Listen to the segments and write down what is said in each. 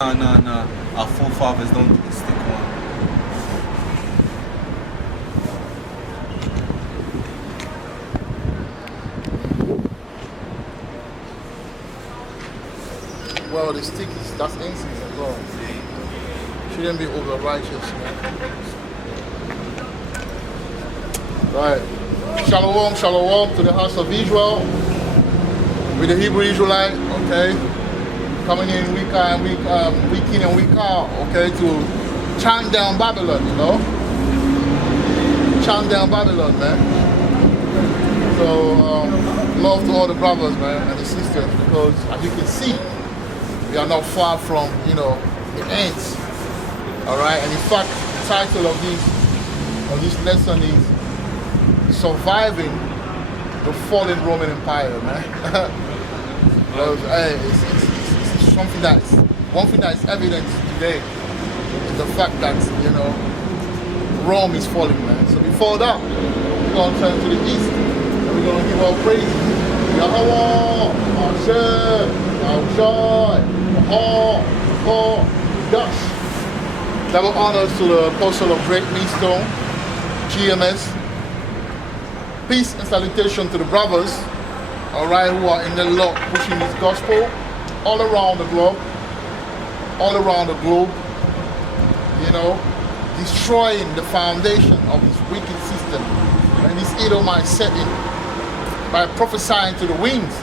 No. Our forefathers don't stick one. Well, the stick is, that's incense as well. Shouldn't be over righteous, man. Right. Shalom to the house of Israel. With the Hebrew Israelite, okay? Coming in week in and week out, okay? To chant down Babylon, you know? Chant down Babylon, man. So, love to all the brothers, man, and the sisters, because as you can see, we are not far from, you know, the ends. Alright, and in fact, the title of this lesson is Surviving the Fallen Roman Empire, man. Because it's something one thing that is evident today is the fact that, you know, Rome is falling, man. So before that, we're going to turn to the east and we're going to give our praise. Yahweh, Hashem, Yahshua, Dash. Double honors to the Apostle of Great Millstone, GMS. Peace and salutation to the brothers, alright, who are in the Lord pushing this gospel all around the globe, you know, destroying the foundation of this wicked system and this Edomite setting by prophesying to the winds.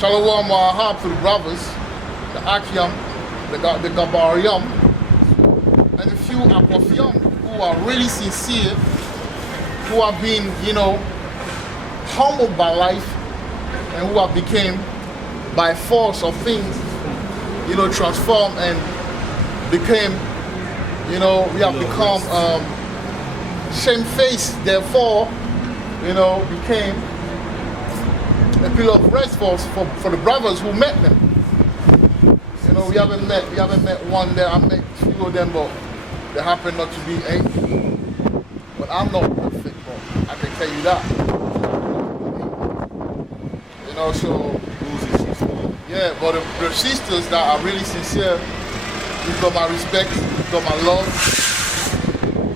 Shalom Wahab to the brothers, the Akyam, the Gabarium, and a few Apophium who are really sincere, who have been, you know, humbled by life, and who have become, by force of things, you know, transformed and became, you know, we have become shamefaced, therefore, you know, became a pillar of rest for the brothers who met them. You know, we haven't met one there. I met few of them, but they happen not to be eight. But I'm not perfect, but I can tell you that. You know, so yeah, but the sisters that are really sincere, you've got my respect, you've got my love,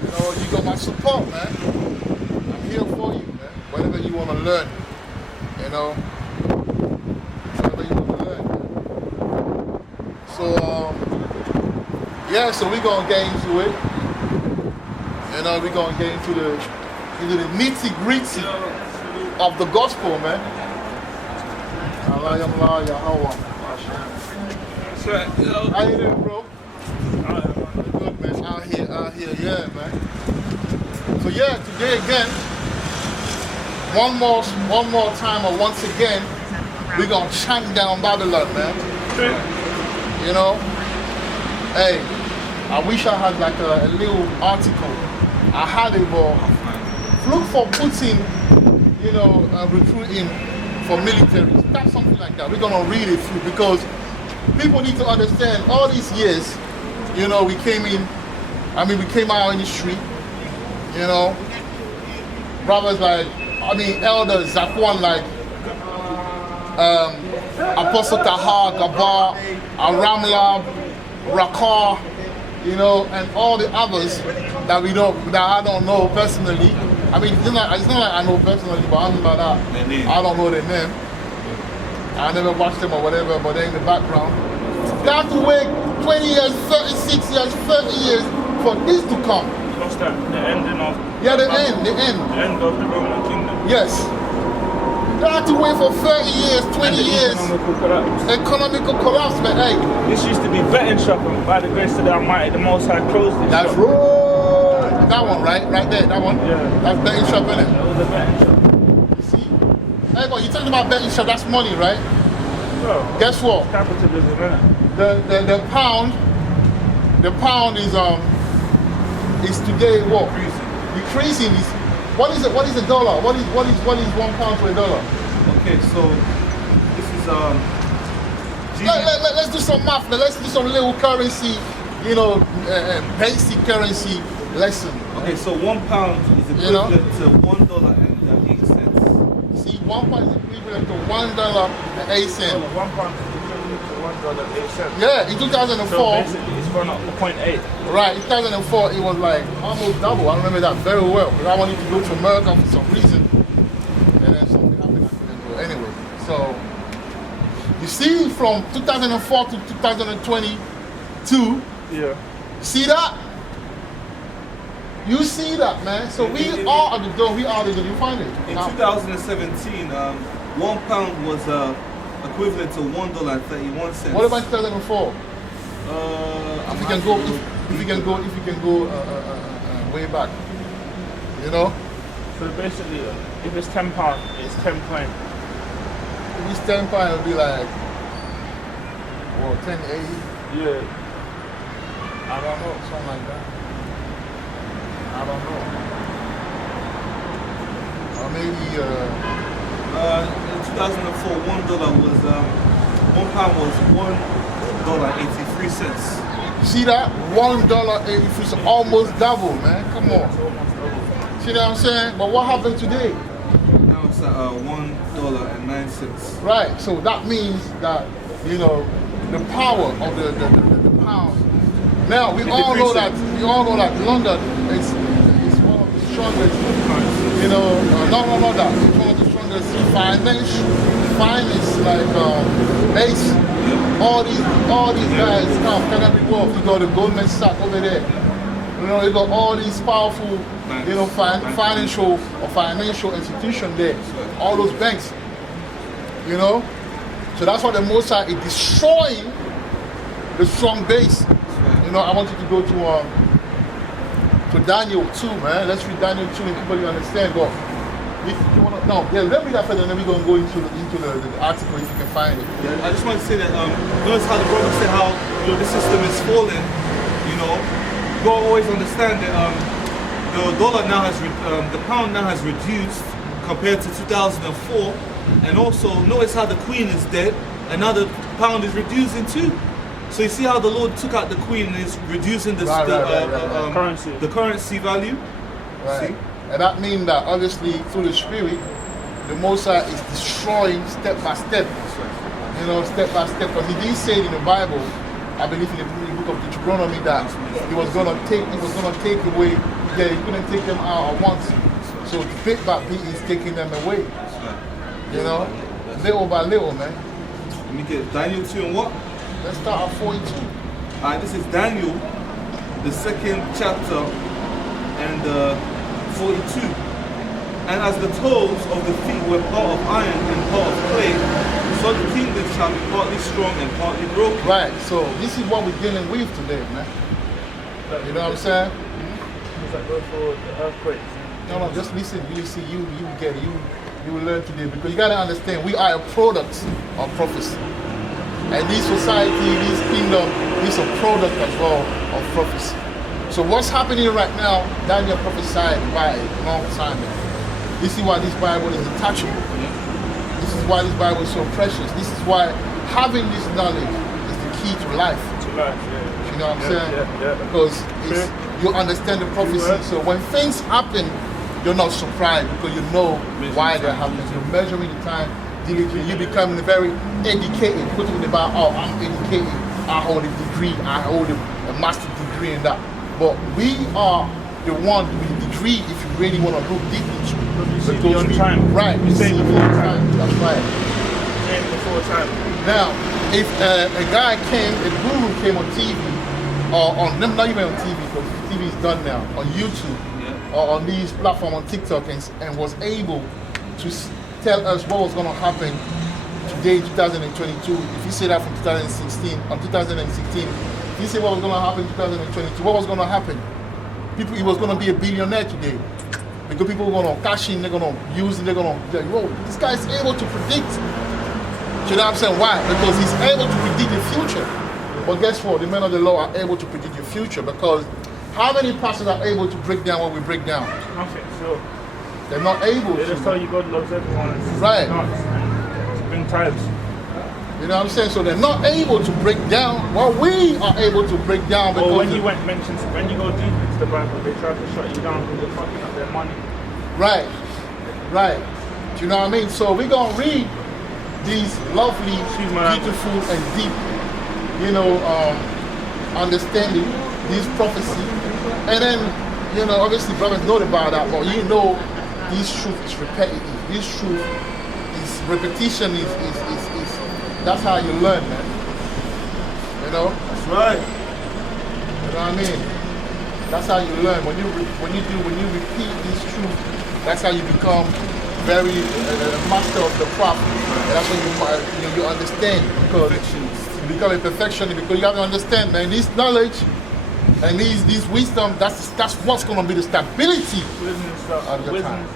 you know, you got my support, man. I'm here for you, man. Whatever you want to learn, you know, whatever you want to learn. So, yeah, so we're going to get into it. You know, we're going to get into the nitty-gritty of the gospel, man. How you doing, bro? Good, man. Out here, yeah, man. So yeah, today again, one more time or once again, we're gonna chant down Babylon, man. You know? Hey, I wish I had like a little article. I had it, but look for Putin, you know, recruiting for military. That's something like that. We're gonna read it through because people need to understand all these years, you know, we came out in the street, you know, brothers like, elders, Zakwan like Apostle Tahar, Gabar, Aramlab, Rakar, you know, and all the others that I don't know personally. I mean, it's not like I know personally, but I don't know that. I don't know their name. I never watched them or whatever, but they're in the background. They have to wait 20 years, 36 years, 30 years for this to come. What's that? The ending of... Yeah, the end. The end of the Roman kingdom. Yes. They have to wait for 30 years, 20 years. Economical collapse, man. Hey. This used to be betting shop, and by the grace of the Almighty, the Most High closed it. That's right. That one, right? Right there, that one? Yeah. That's betting shop, isn't it? That was a betting shop. See? Hey, but you're talking about betting shop, that's money, right? Bro, guess what? Capitalism, innit? The pound is today what? Decreasing. What is it? What is a dollar? What is £1 to $1? Okay, so this is Let's do some math. Let's do some little currency, you know, basic currency lesson. okay. So £1 is equivalent to $1.08. See, £1 is equivalent to $1.08. £1 is equivalent to $1.08. Yeah, in So 2004, basically, it's gone up to 0.8. right, in 2004, it was like almost double. I remember that very well. Because I wanted to go to America for some reason. And then something happened, I couldn't go. Anyway, so you see from 2004 to 2022, Yeah. see that? You see that, man. So we are at the door, we are the door. You find it. In Now, 2017, £1 was equivalent to $1.31. what about 2004? I If you might can go, be- if you can go way back, you know. So basically, if it's £10, it's 10 coin. If it's £10, it'll be like, well, 1080, Yeah. I don't know, something like that. I don't know. Or maybe, in 2004, $1 was £1 was $1.83. see that? $1.83, so almost double, man. Come on. See what I'm saying? But what happened today? Now it's at $1.09. Right, so that means that, you know, the power of the pound. Now we all know that London is one of the strongest, you know, not that. It's one of the strongest finance like base. All these guys come Canary Wharf. You got the Goldman Sachs over there. You know, you got all these powerful, you know, financial institution there. All those banks. You know? So that's why the Most High is destroying the strong base. You know, I want you to go to Daniel 2, man. Let's read Daniel 2 and people understand. But if you wanna, no, yeah, let me read that first and then we're gonna go into the article if you can find it. Yeah, I just want to say that notice how the brother said how the system is falling. You know, you gotta always understand that the dollar now has the pound now has reduced compared to 2004, and also notice how the queen is dead, and now the pound is reducing too. So you see how the Lord took out the queen and is reducing the Currency. the currency value. Right. See? And that means that obviously through the Spirit, the Most High is destroying step by step. You know, step by step. Because he did say in the Bible, I believe in the book of Deuteronomy, that he was gonna take away, yeah, he couldn't take them out at once. So bit by bit he's taking them away. You know? Little by little, man. Let me get Daniel 2 and what? Let's start at 42. Alright, this is Daniel, the second chapter, and 42. And as the toes of the feet were part of iron and part of clay, so the kingdom shall be partly strong and partly broken. Right, so this is what we're dealing with today, man. You know what I'm saying? Does that go for the earthquakes? No, just listen. You see, you get it. You will learn today because you gotta understand we are a product of prophecy. And this society, this kingdom, is a product as well of prophecy. So what's happening right now, Daniel prophesied by a long time ago. This is why this Bible is untouchable. This is why this Bible is so precious. This is why having this knowledge is the key to life. To life, yeah. You know what I'm saying? Yeah. Because you understand the prophecy. So when things happen, you're not surprised because you know why they're happening. You're measuring the time diligently. You become very educated. Putting it about, oh, I'm educated. I hold a degree. I hold a master degree in that. But we are the one with the degree if you really want to look deep into it. see beyond time. Right. You say before time. That's right. Saying before time. Now, if a guy came, a guru came on TV, or on, not even on TV, because TV is done now, on YouTube, or on these platforms on TikTok, and was able to tell us what was going to happen today, 2022, if you say that from 2016, if you say what was going to happen in 2022, what was going to happen? People, he was going to be a billionaire today. Because people are going to cash in, they're going to use it, they're going to, whoa, this guy is able to predict. You know what I'm saying? Why? Because he's able to predict the future. But guess what? The men of the law are able to predict the future because how many pastors are able to break down what we break down? Nothing, so They're not able they to. just tell you God loves everyone. It's Right. nuts, and to bring times. You know what I'm saying? So they're not able to break down what we are able to break down because Or when you go deep into the Bible, they try to shut you down because you're fucking up their money. Right. Do you know what I mean? So we're gonna read these lovely, Excuse my language. beautiful, and deep understanding this prophecy. And then, obviously brothers know about that, but this truth is repetitive. This truth is repetition is that's how you learn, man. That's right. You know what I mean? That's how you learn. When you repeat this truth, that's how you become very a master of the craft. And that's when you understand, because you become a perfectionist, because you have to understand, man, this knowledge and this wisdom, that's what's going to be the stability of your time.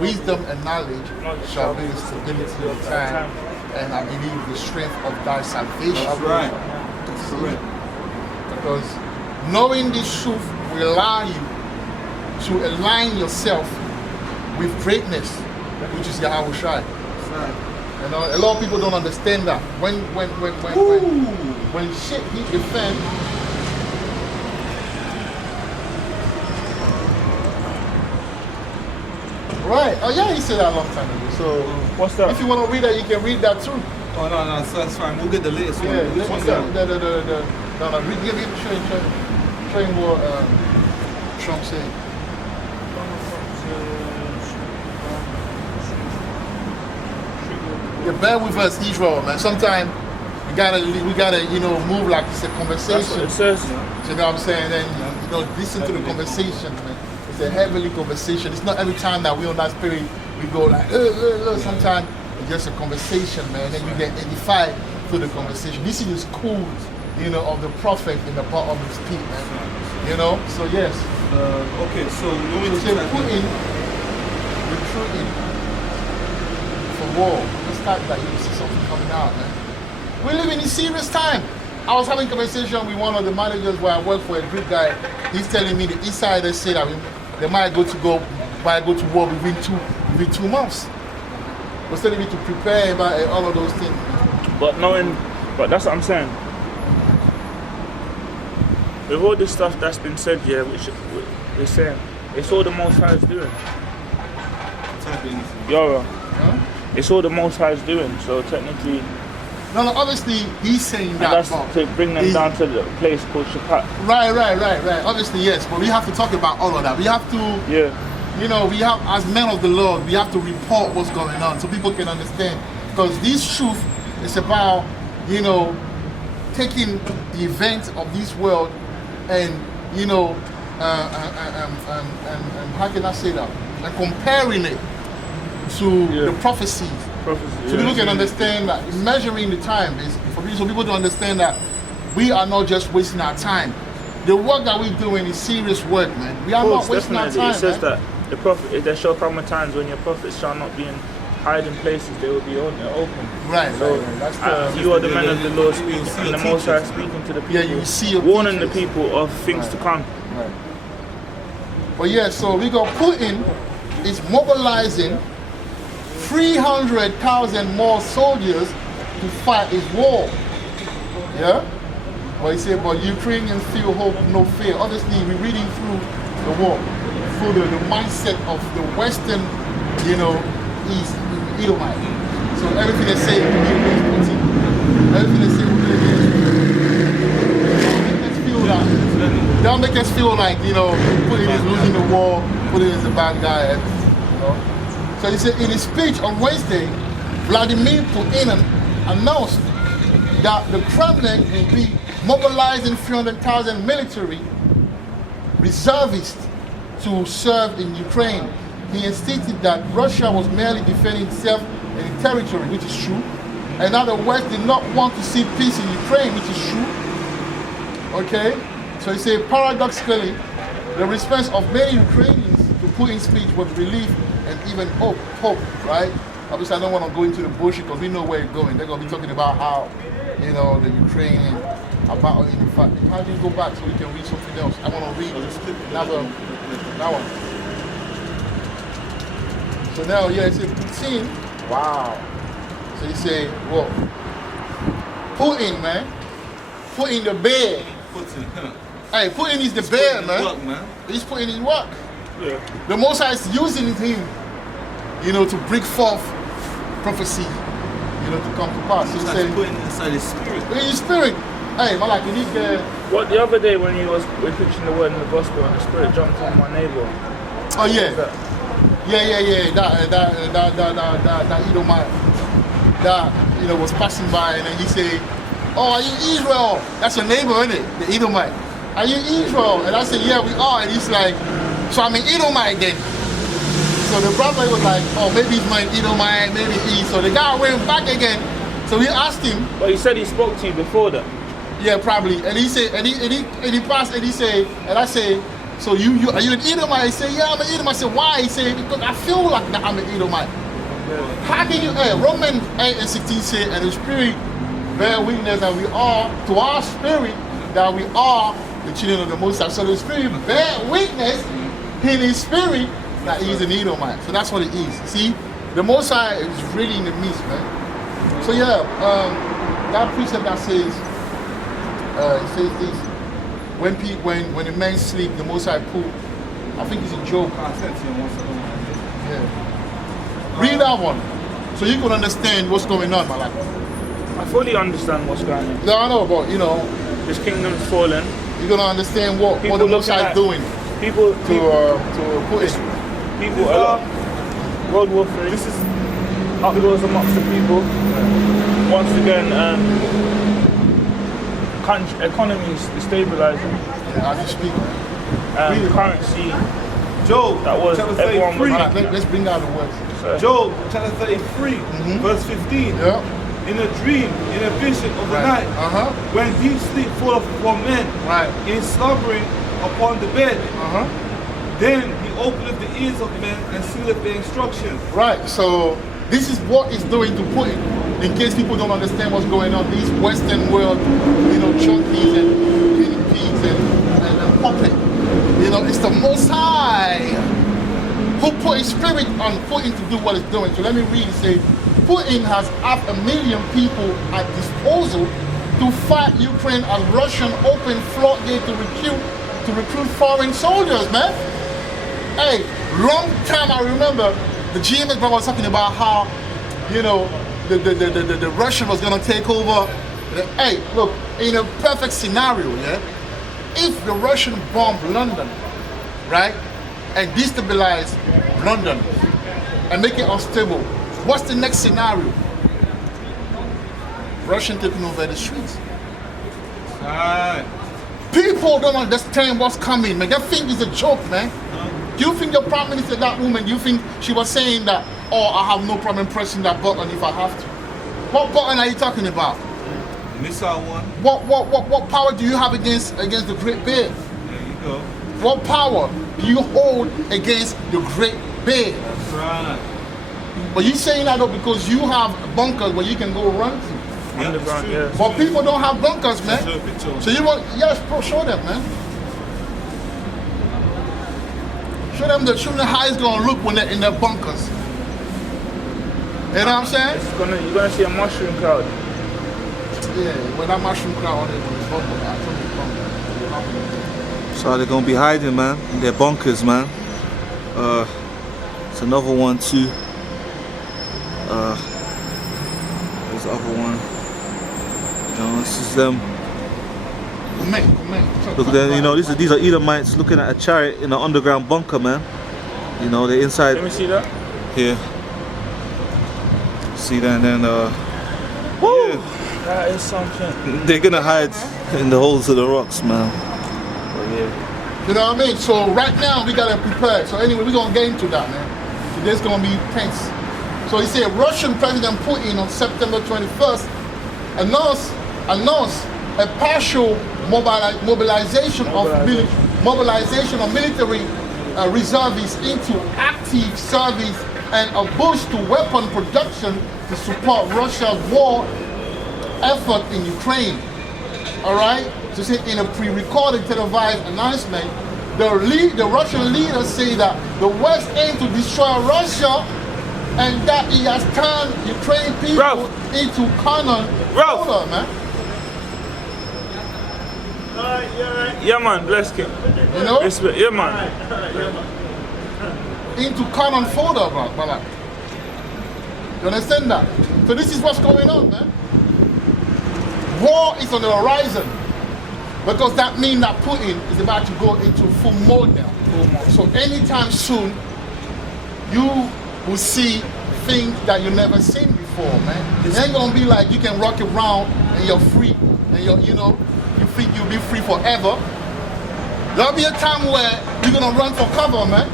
Wisdom and knowledge shall be the stability of time, and I believe the strength of thy salvation. That's right. Because knowing this truth will allow you to align yourself with greatness, which is Yahweh Shai. A lot of people don't understand that. When shit hit the fan, right? Oh yeah, he said that a long time ago. So what's that? If you want to read that, you can read that too. Oh no, so that's fine. We'll get the latest one. Yeah, Which one's no, that? read, give it, show him what Trump said. Yeah, bear with us, Israel, man. Sometimes we gotta move like it's a conversation. That's what it says. You know what I'm saying? And listen to the conversation, man. It's a heavenly conversation. It's not every time that we're on that spirit we go like, sometimes it's just a conversation, man. And you get edified through the conversation. This is the school, of the prophet in the part of his feet, man. So yes. Okay, so So say Putin recruiting for war. Let's start that. You see something coming out, man. We live in a serious time. I was having a conversation with one of the managers where I work for, a Greek guy. He's telling me the insiders say that they might go to war within 2 months. Was telling me to prepare about all of those things. But that's what I'm saying. With all this stuff that's been said here, which we're saying, it's all the Most High is doing. Yara. Huh? It's all the Most High is doing, so technically... No, obviously he's saying and that. that's to bring them down to the place called Shabbat. Right. Obviously, yes, but we have to talk about all of that. We have to, we have, as men of the Lord, we have to report what's going on so people can understand. Because this truth is about, taking the events of this world and, how can I say that? And comparing it to the prophecies. So people can understand that, measuring the time, basically, so people to understand that we are not just wasting our time. The work that we're doing is serious work, man. We are not wasting our time. It says that there shall come times when your prophets shall not be in hiding places; they will be open. Right. So That's you are the men of the Lord speaking, and the Most High speaking to the people. Yeah, you see your warning teachers. the people of things to come. Right. But yeah, so we got Putin is mobilizing 300,000 more soldiers to fight his war. Yeah? But he said, but Ukrainians feel hope, no fear. Obviously, we're reading through the war, through the mindset of the Western, East Edomite. So everything they say will be against Putin. Everything they say will be against. Don't make us feel like, Putin is losing the war, Putin is a bad guy, So he said in his speech on Wednesday, Vladimir Putin announced that the Kremlin will be mobilizing 300,000 military reservists to serve in Ukraine. He insisted that Russia was merely defending itself in the territory, which is true, and that the West did not want to see peace in Ukraine, which is true. Okay? So he said, paradoxically, the response of many Ukrainians to Putin's speech was relief and even hope, right? Obviously, I don't want to go into the bullshit because we know where it's going. They're going to be talking about how, the Ukrainian, about, in fact, how do you go back so we can read something else? I want to read that one. So now, it says Putin. Wow. So you say, well, Putin, man. Putin the bear. Hey, Putin is the bear, man. He's putting in work. Yeah. The Most High is using him, to bring forth prophecy, to come to pass. He's That's saying, putting it inside his spirit. in his spirit, hey, Malak, you need to. What the other day when we're preaching the word in the gospel and the spirit jumped on my neighbor? Oh yeah, That, yeah. That Edomite that was passing by, and then he said, "Oh, are you Israel? That's your neighbor, isn't it? The Edomite. Are you Israel?" And I said, "Yeah, we are." And he's like, "So I'm an Edomite then." So the brother was like, "Oh, maybe he's my Edomite, maybe he." So the guy went back again. So we asked him. but he said he spoke to you before that. Yeah, probably. And he said, and he passed, and he said, and I said, "So you are you an Edomite?" He said, "Yeah, I'm an Edomite." I said, "Why?" He said, "Because I feel like that I'm an Edomite." How can you? Romans 8:16 said, "And the spirit bear witness that we are to our spirit that we are the children of the Most High." So the spirit bear witness in his spirit that he's an Edomite. So that's what it is. See, the Most High is really in the midst, man. So yeah, that precept that says, it says this: when a man sleep, the Most High put. I think it's a joke. I sent to you once ago. Yeah. Read that one, so you can understand what's going on, Malak. I fully understand what's going on. No, I know, but This kingdom's fallen. you're gonna understand what People the Most looking High at- is doing People to put it. people a lot. World War III. This is upwards amongst the people. Once again, economies destabilizing. Yeah, as you speak. Currency Job, that was chapter everyone was 33. happy. Let's bring out the words. So, Job, chapter 33, verse 15. Yeah. In a dream, in a vision of the Right. night, Uh-huh. when deep sleep falleth upon men, Right. in slumbering upon the bed, Uh-huh. then he openeth the ears of men and sealeth their instructions. Right. So this is what it's doing to put it. In case people don't understand what's going on, these Western world, junkies and guinea pigs and puppet. It's the Most High who put his spirit on Putin to do what it's doing. So let me read. It say, Putin has 500,000 people at disposal to fight Ukraine as Russian open floodgate to recruit foreign soldiers, man. Hey, long time I remember the GMS brother was talking about how, the Russian was gonna take over. Hey, look, in a perfect scenario, yeah, if the Russian bombed London, right, and destabilize London and make it unstable, what's the next scenario? Russian taking over the streets. Alright. People don't understand what's coming, man. They think it's a joke, man. Do you think the Prime Minister, that woman, do you think she was saying that, "Oh, I have no problem pressing that button if I have to"? What button are you talking about? Missile one. What power do you have against the Great Bear? There you go. What power do you hold against the Great Bear? That's right. But you saying that though because you have bunkers where you can go run to. Yeah, Underground, it's true. yeah. But people don't have bunkers, man. Show a picture. So you want, yes, bro, show them, man. Show them how it's gonna look when they're in their bunkers. You know what I'm saying? you're gonna see a mushroom cloud. Yeah, when that mushroom crowd on it was bunker, I told you bunker. So they're gonna be hiding, man, in their bunkers, man. It's another one too. There's the other one. This is them. Look, then these are Edomites looking at a chariot in an underground bunker, man. They're inside Let me see that. here. See that, and then woo! Yeah, That is something. they're gonna hide in the holes of the rocks, man. But yeah. You know what I mean? So right now we gotta prepare. So anyway, we're gonna get into that, man. Today's gonna be tense. So he said Russian President Putin on September 21st announced a partial mobilization of military reservists into active service and a boost to weapon production to support Russia's war effort in Ukraine. All right. So say in a pre-recorded televised announcement, the Russian leaders say that the West aims to destroy Russia and that he has turned Ukrainian people into cannon fodder, man. Yeah, man, bless him. You know? Respect. Yeah, man. Into cannon fodder, bro. You understand that? So this is what's going on, man. War is on the horizon. Because that means that Putin is about to go into full mode now. So anytime soon, you will see things that you never seen before, man. It ain't gonna be like you can rock around and you're free and you think you'll be free forever. There'll be a time where you're gonna run for cover, man.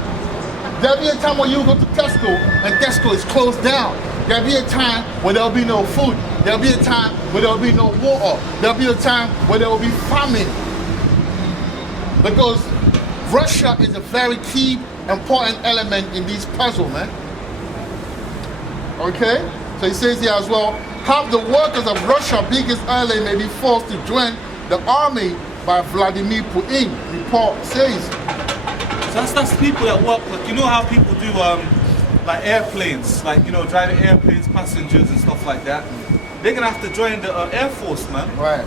There'll be a time where you go to Tesco and Tesco is closed down. There'll be a time where there'll be no food. There'll be a time where there'll be no water. There'll be a time where there will be famine. Because Russia is a very key, important element in this puzzle, man. Okay? So he says here as well, half the workers of Russia, biggest ally, may be forced to join the army by Vladimir Putin, report says. So that's people that work, like, you know how people do like airplanes, like, you know, driving airplanes, passengers and stuff like that. They're gonna have to join the Air Force, man. Right.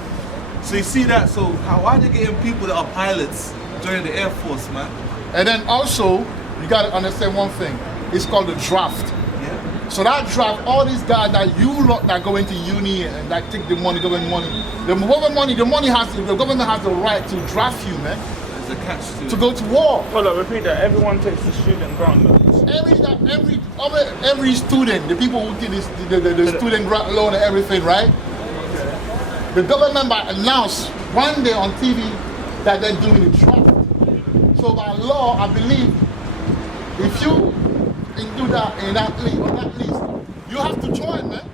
So you see that, so why are they getting people that are pilots joining the Air Force, man? And then also, you gotta understand one thing. It's called the draft. Yeah. So that draft, all these guys that you lot that go into uni and that take the money, government money, the government has the right to draft you, man. There's a catch to go to war. Hold on, repeat that. Everyone takes the student grant loan. Every student, the people who get the student grant loan and everything, right? The government might announce one day on TV that they're doing the draft. So by law, I believe, if you do that on that list, you have to join, man.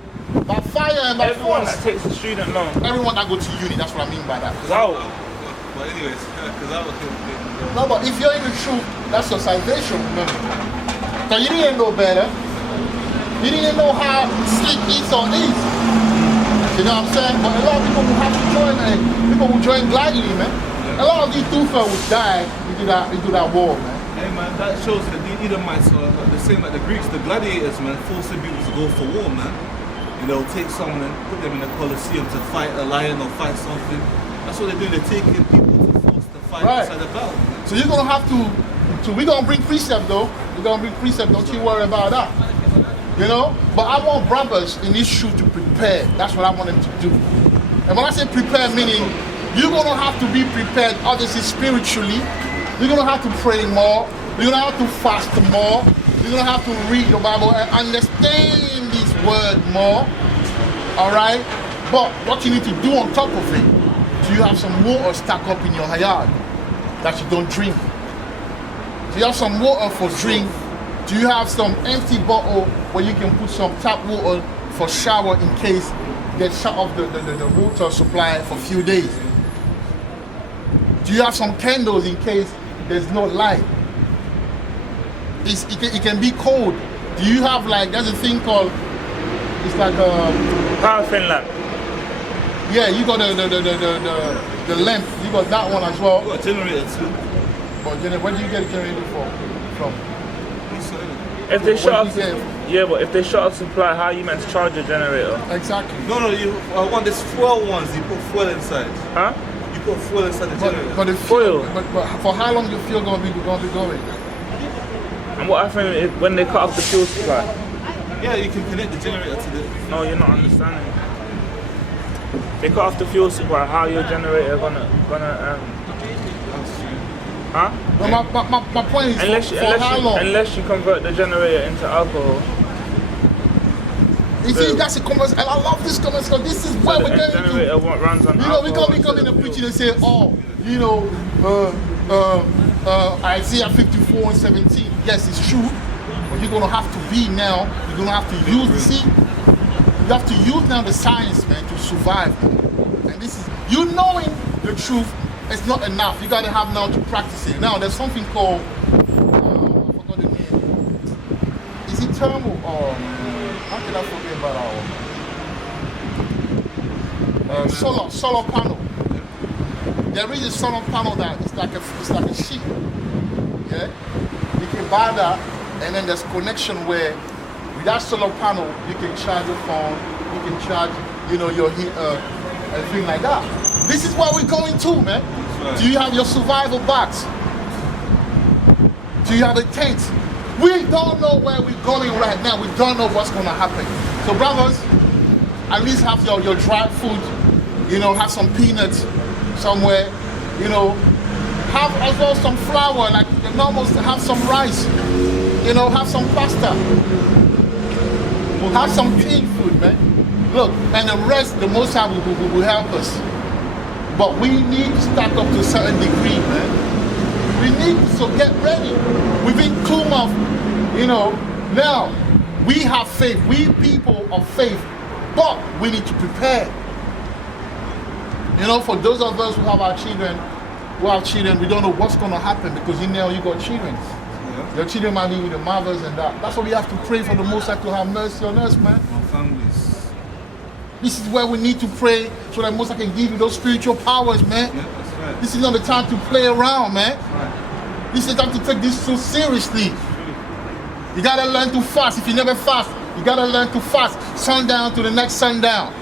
By fire and by Everyone force. that takes the student loan. Everyone that go to uni, that's what I mean by that. Wow. But anyways, because I was No, but if you're in the truth, that's your salvation, remember. Because you didn't know better. You didn't know how sleep is or is. You know what I'm saying? But a lot of people will have to join, and people will join gladly, man. A lot of these Tufa will die into that war, man. Hey man, that shows that the Edomites are the same like the Greeks, the gladiators, man, forcing people to go for war, man. You know, take someone and put them in the Colosseum to fight a lion or fight something. That's what they're doing, they're taking people to force to fight inside the battle, man. So you're gonna have to we're gonna bring precept though. We're gonna bring precept, don't you worry about that. You know? But I want brothers in this shoe to prepare. That's what I want them to do. And when I say prepare, meaning you're gonna have to be prepared, obviously spiritually. You're gonna have to pray more. You're gonna have to fast more. You're gonna have to read the Bible and understand this word more. Alright? But what you need to do on top of it, do you have some water stacked up in your yard that you don't drink? Do you have some water for drink? Do you have some empty bottle where you can put some tap water for shower in case they shut off the water supply for a few days? Do you have some candles in case there's no light? It can be cold. Do you have there's a thing called, it's like a Paraffin lamp. yeah, you got the lamp, you got that one as well. You got a generator too. But where do you get a generator from? If they shut off, Where do you yeah, but if they shut off supply, how are you meant to charge a generator? Exactly. No, you want these fuel ones, you put fuel inside. Huh? You put fuel inside the generator. But the Foil. but for how long the fuel gonna be going? And what happens if when they cut off the fuel supply? Yeah, you can connect the generator to the... No, you're not understanding. They cut off the fuel supply. How your generator gonna huh? But my point is, how long? Unless you convert the generator into alcohol. You see, that's a conversation, and I love this conversation because this is where So we're the going generator to. what runs on You know, we alcohol. can't come in and preaching and say, Isaiah 54:17. Yes, it's true, but you're gonna have to be now. You're gonna have to use. You have to use now the science, man, to survive. And this is you knowing the truth. It's not enough. You gotta have now to practice it. Now, there's something called I forgot the name. Is it thermal or how can I forget about solar panel? There is a solar panel that it's like a sheet. Yeah, you can buy that, and then there's connection where with that solar panel you can charge your phone, you can charge your heater, and things like that. This is where we're going to, man. Right. Do you have your survival box? Do you have a tent? We don't know where we're going right now. We don't know what's going to happen. So, brothers, at least have your dry food, you know, have some peanuts somewhere, you know, have as well some flour, like the normal, have some rice, you know, have some pasta, have some clean food, man. Look, and the rest, the Most High will help us. But we need to stack up to a certain degree, man. We need to get ready. We've been Kumaf, you know. Now, we have faith. We people of faith, but we need to prepare. You know, for those of us who have our children, we don't know what's going to happen because you know you got children. Yeah. Your children might be with the mothers and that. That's why we have to pray for the Most High to have mercy on us, man. Our families. This is where we need to pray so that Most High can give you those spiritual powers, man. Yeah, that's right. This is not the time to play around, man. That's right. This is the time to take this so seriously. You gotta learn to fast. If you never fast, you gotta learn to fast. Sundown to the next sundown.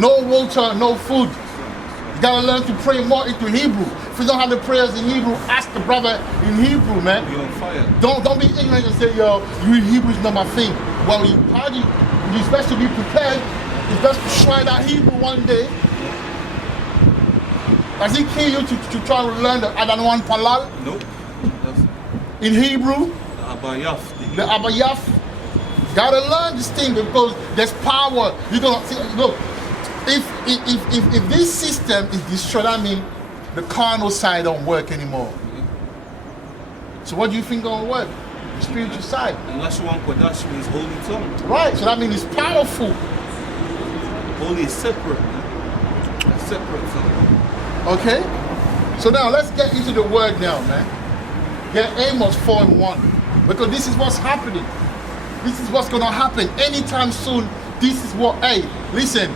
No water, no food. You gotta learn to pray more into Hebrew. If you don't have the prayers in Hebrew, ask the brother in Hebrew, man. Be on fire. Don't be ignorant and say, yo, you Hebrew is not my thing. Well, it's best to be prepared. It's best to try that Hebrew one day. Does it kill you to try to learn the Adanwan Palal? Nope. In Hebrew? The Abayaf. The Abayaf. Gotta learn this thing because there's power. You're gonna see, look, if this system is destroyed, I mean the carnal side don't work anymore. So what do you think gonna work? The spiritual side. And Lashwan Kodash means holy tongue. Right, so that means it's powerful. Holy is separate, man. Separate tongue. Okay? So now let's get into the word now, man. Get Amos 4:1. Because this is what's happening. This is what's gonna happen anytime soon. This is what, hey, listen.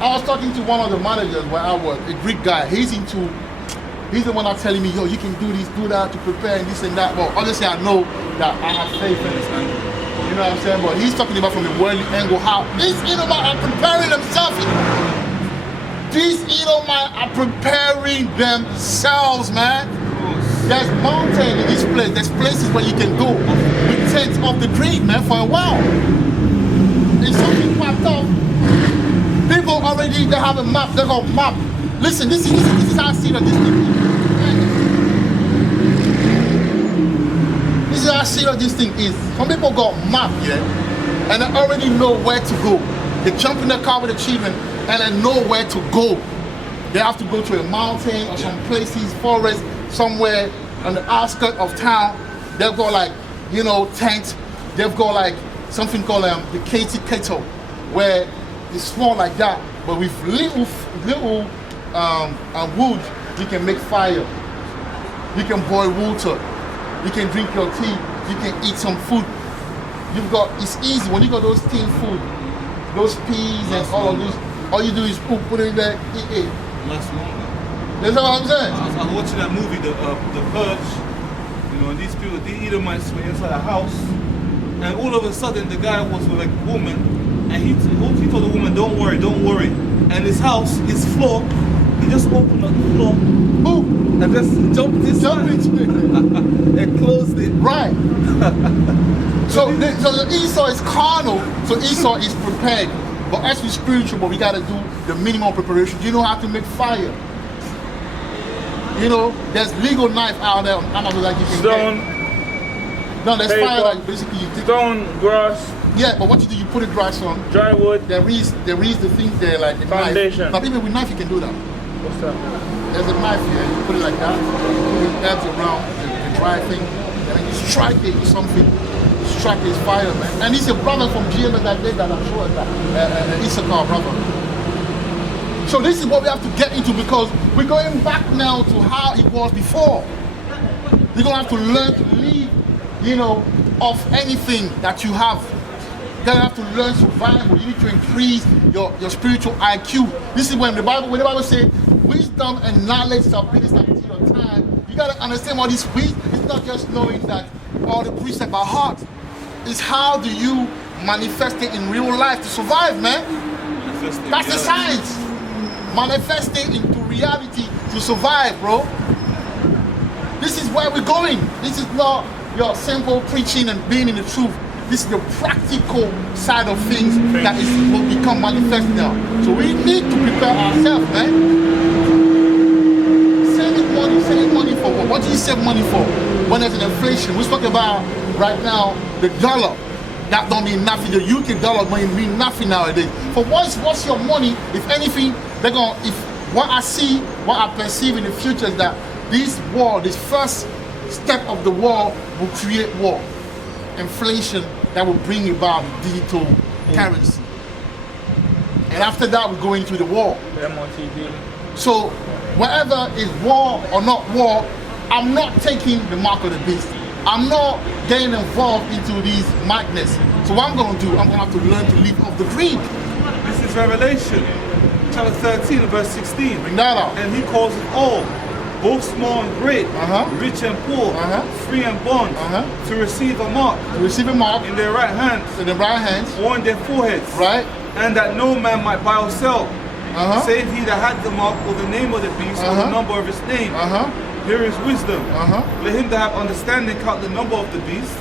I was talking to one of the managers where I work, a Greek guy. He's the one that's telling me, yo, you can do this, do that to prepare and this and that. Well, obviously I know that I have faith in this angle. You know what I'm saying? But he's talking about from the worldly angle how these Edomites are preparing themselves. These Edomites are preparing themselves, man. There's mountain in this place. There's places where you can go with tents off the grid, man, for a while. If something popped up, people already, they have a map, they got a map. Listen, this is how serious this thing is. This is how serious this thing is. Some people got a map, yeah, and they already know where to go. They jump in the car with the children and they know where to go. They have to go to a mountain or some places, forest, somewhere on the outskirts of town. They've got like, you know, tents. They've got like something called the Katie kettle, where it's small like that, but with little wood, you can make fire. You can boil water. You can drink your tea. You can eat some food. It's easy when you got those tin food, those peas and all of this. All you do is put it there, eat it. Last longer. That's what I'm saying. I was watching that movie, The Purge. You know, and these people, the Edomites were inside a house, and all of a sudden the guy was with like a woman, and he told the woman, don't worry. And his house, his floor, he just opened up the floor, boom, and just jumped into it and closed it. Right. So the Esau is carnal, so Esau is prepared. But as we spiritual, but we gotta do the minimum preparation. Do you know how to make fire? You know, there's legal knife out there on Amazon that you can Stone. get. No, there's fire like basically you take Stone, grass. Yeah, but what you do, you put a grass on. Dry wood. There is the thing there like the Foundation. knife. Now even with knife you can do that. What's that? There's a knife here, you put it like that, you put the herbs around, the dry thing, and then you strike it with something. Strike his fire, man. And he's a brother from GMS that did that, I'm sure that Issachar brother. So this is what we have to get into because we're going back now to how it was before. You're gonna have to learn to live, you know, off anything that you have. You're gonna have to learn survival. You need to increase your spiritual IQ. This is when the Bible says wisdom and knowledge shall be this until your time. You gotta understand what is wisdom. It's not just knowing that all the precepts by heart. It's how do you manifest it in real life to survive, man. That's the science. Manifest it into reality to survive, bro. This is where we're going. This is not your simple preaching and being in the truth. This is the practical side of things that is will become manifest now. So we need to prepare ourselves, man. Saving money for what? What do you save money for? When there's an inflation, we spoke about right now the dollar. That don't mean nothing. The UK dollar don't mean nothing nowadays. For what's your money? If anything, they're gonna. If what I see, what I perceive in the future is that this war, this first step of the war, will create war, inflation that will bring about digital currency, and after that we go into the war. So whatever is war or not war, I'm not taking the mark of the beast. I'm not getting involved into these madness. So what I'm going to do, I'm going to have to learn to live off the greed. This is Revelation, chapter 13, verse 16. Bring that out. And he calls it all, both small and great, rich and poor, free and bond, to receive a mark To receive a mark in their right hands, in the right hands, or on their foreheads, right? and that no man might buy or sell, save he that had the mark or the name of the beast or the number of his name. Here is wisdom. Let him that have understanding count the number of the beast,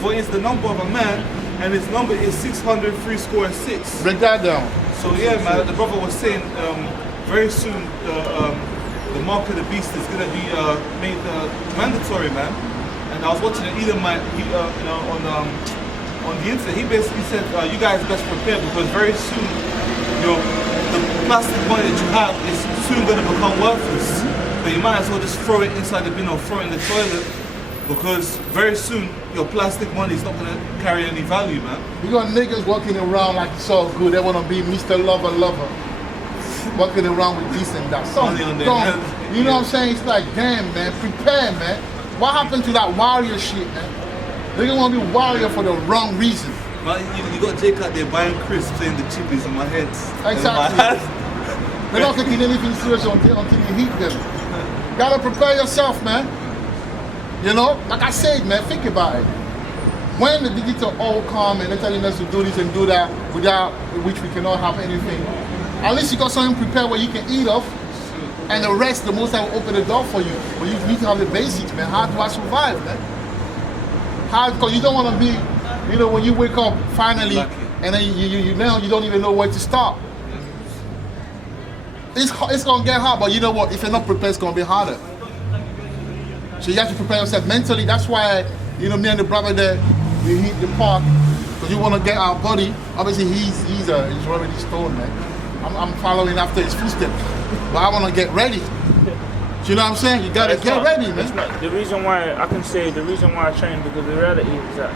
for it's the number of a man, and his number is 666. Break that down. So yeah, man, the brother was saying very soon the mark of the beast is gonna be made mandatory, man. And I was watching an Edomite, on the internet. He basically said, "You guys best prepare because very soon, the plastic money that you have is soon gonna become worthless. But you might as well just throw it inside the bin or throw it in the toilet because very soon your plastic money is not gonna carry any value, man." You got niggas walking around like it's all good. They want to be Mr. Lover. Walking around with this and that. Money on their hands. You know what I'm saying? It's like, damn, man, prepare, man. What happened to that warrior shit, man? They don't want to be warrior for the wrong reason. Man, you got Jake out there buying crisps, saying the chippies in my head. Exactly. They're not taking anything serious until you hit them. Gotta prepare yourself, man. You know, like I said, man, think about it. When the digital all come and they're telling us to do this and do that, without which we cannot have anything, at least you got something prepared where you can eat off, and the rest, the most High will open the door for you. But you need to have the basics, man. How do I survive, man? How? Because you don't want to be, when you wake up finally, and then you don't even know where to start. It's gonna get hard, but you know what? If you're not prepared, it's gonna be harder. So you have to prepare yourself mentally. That's why, me and the brother there, we hit the park because you want to get our body. Obviously, he's already stoned, man. I'm following after his footsteps, but I want to get ready. Do you know what I'm saying? You gotta get ready, man. The reason why I train, because the reality is that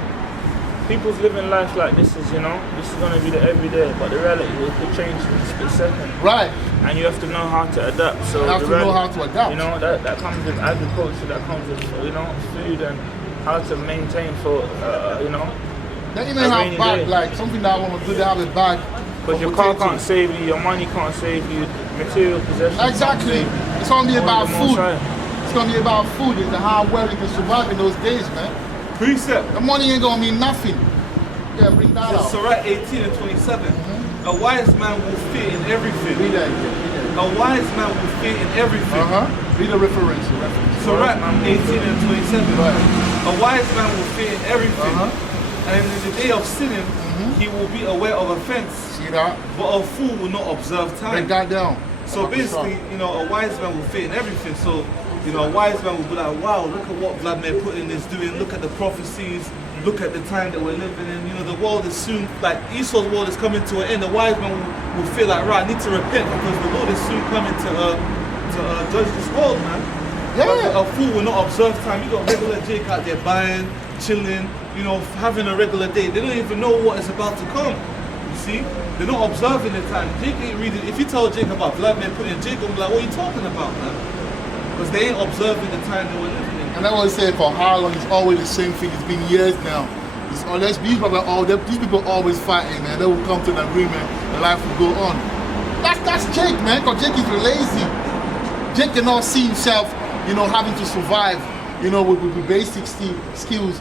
people's living life like this is, this is going to be the everyday, but the reality is it could change in a split second. Right. And you have to know how to adapt. So you have to know how to adapt. That comes with agriculture, that comes with, food and how to maintain for, They even have bag, like something that I want to do, they have a bag. Because your car can't save you, your money can't save you, material possessions. Exactly. It's going to be about food. It's going to be about food. It's how well you can survive in those days, man. Precept. The money ain't going to mean nothing. Yeah, bring that out. Surah 18 and 27. A wise man will fear in everything. Read that. A wise man will fear in everything. Read the reference. Surah 18 and 27. Right. A wise man will fear in everything. And in the day of sinning, he will be aware of offense. See that? But a fool will not observe time. Break that down. So basically, a wise man will fear in everything. So, a wise man will be like, wow, look at what Vladimir Putin is doing. Look at the prophecies. Look at the time that we're living in. The world is soon, like Esau's world is coming to an end. The wise man will feel like, right, I need to repent because the Lord is soon coming to judge this world, man. Yeah. But a fool will not observe time. You got regular Jake out there buying, chilling, having a regular day. They don't even know what is about to come. You see? They're not observing the time. Jake ain't reading. If you tell Jake about Vladimir Putin, Jake will be like, what are you talking about, man? Because they ain't observing the time that we're living in. And I always say for how long, it's always the same thing. It's been years now. These people always fighting, man. They will come to an agreement and life will go on. That's Jake, man, because Jake is lazy. Jake cannot see himself, having to survive, with basic skills,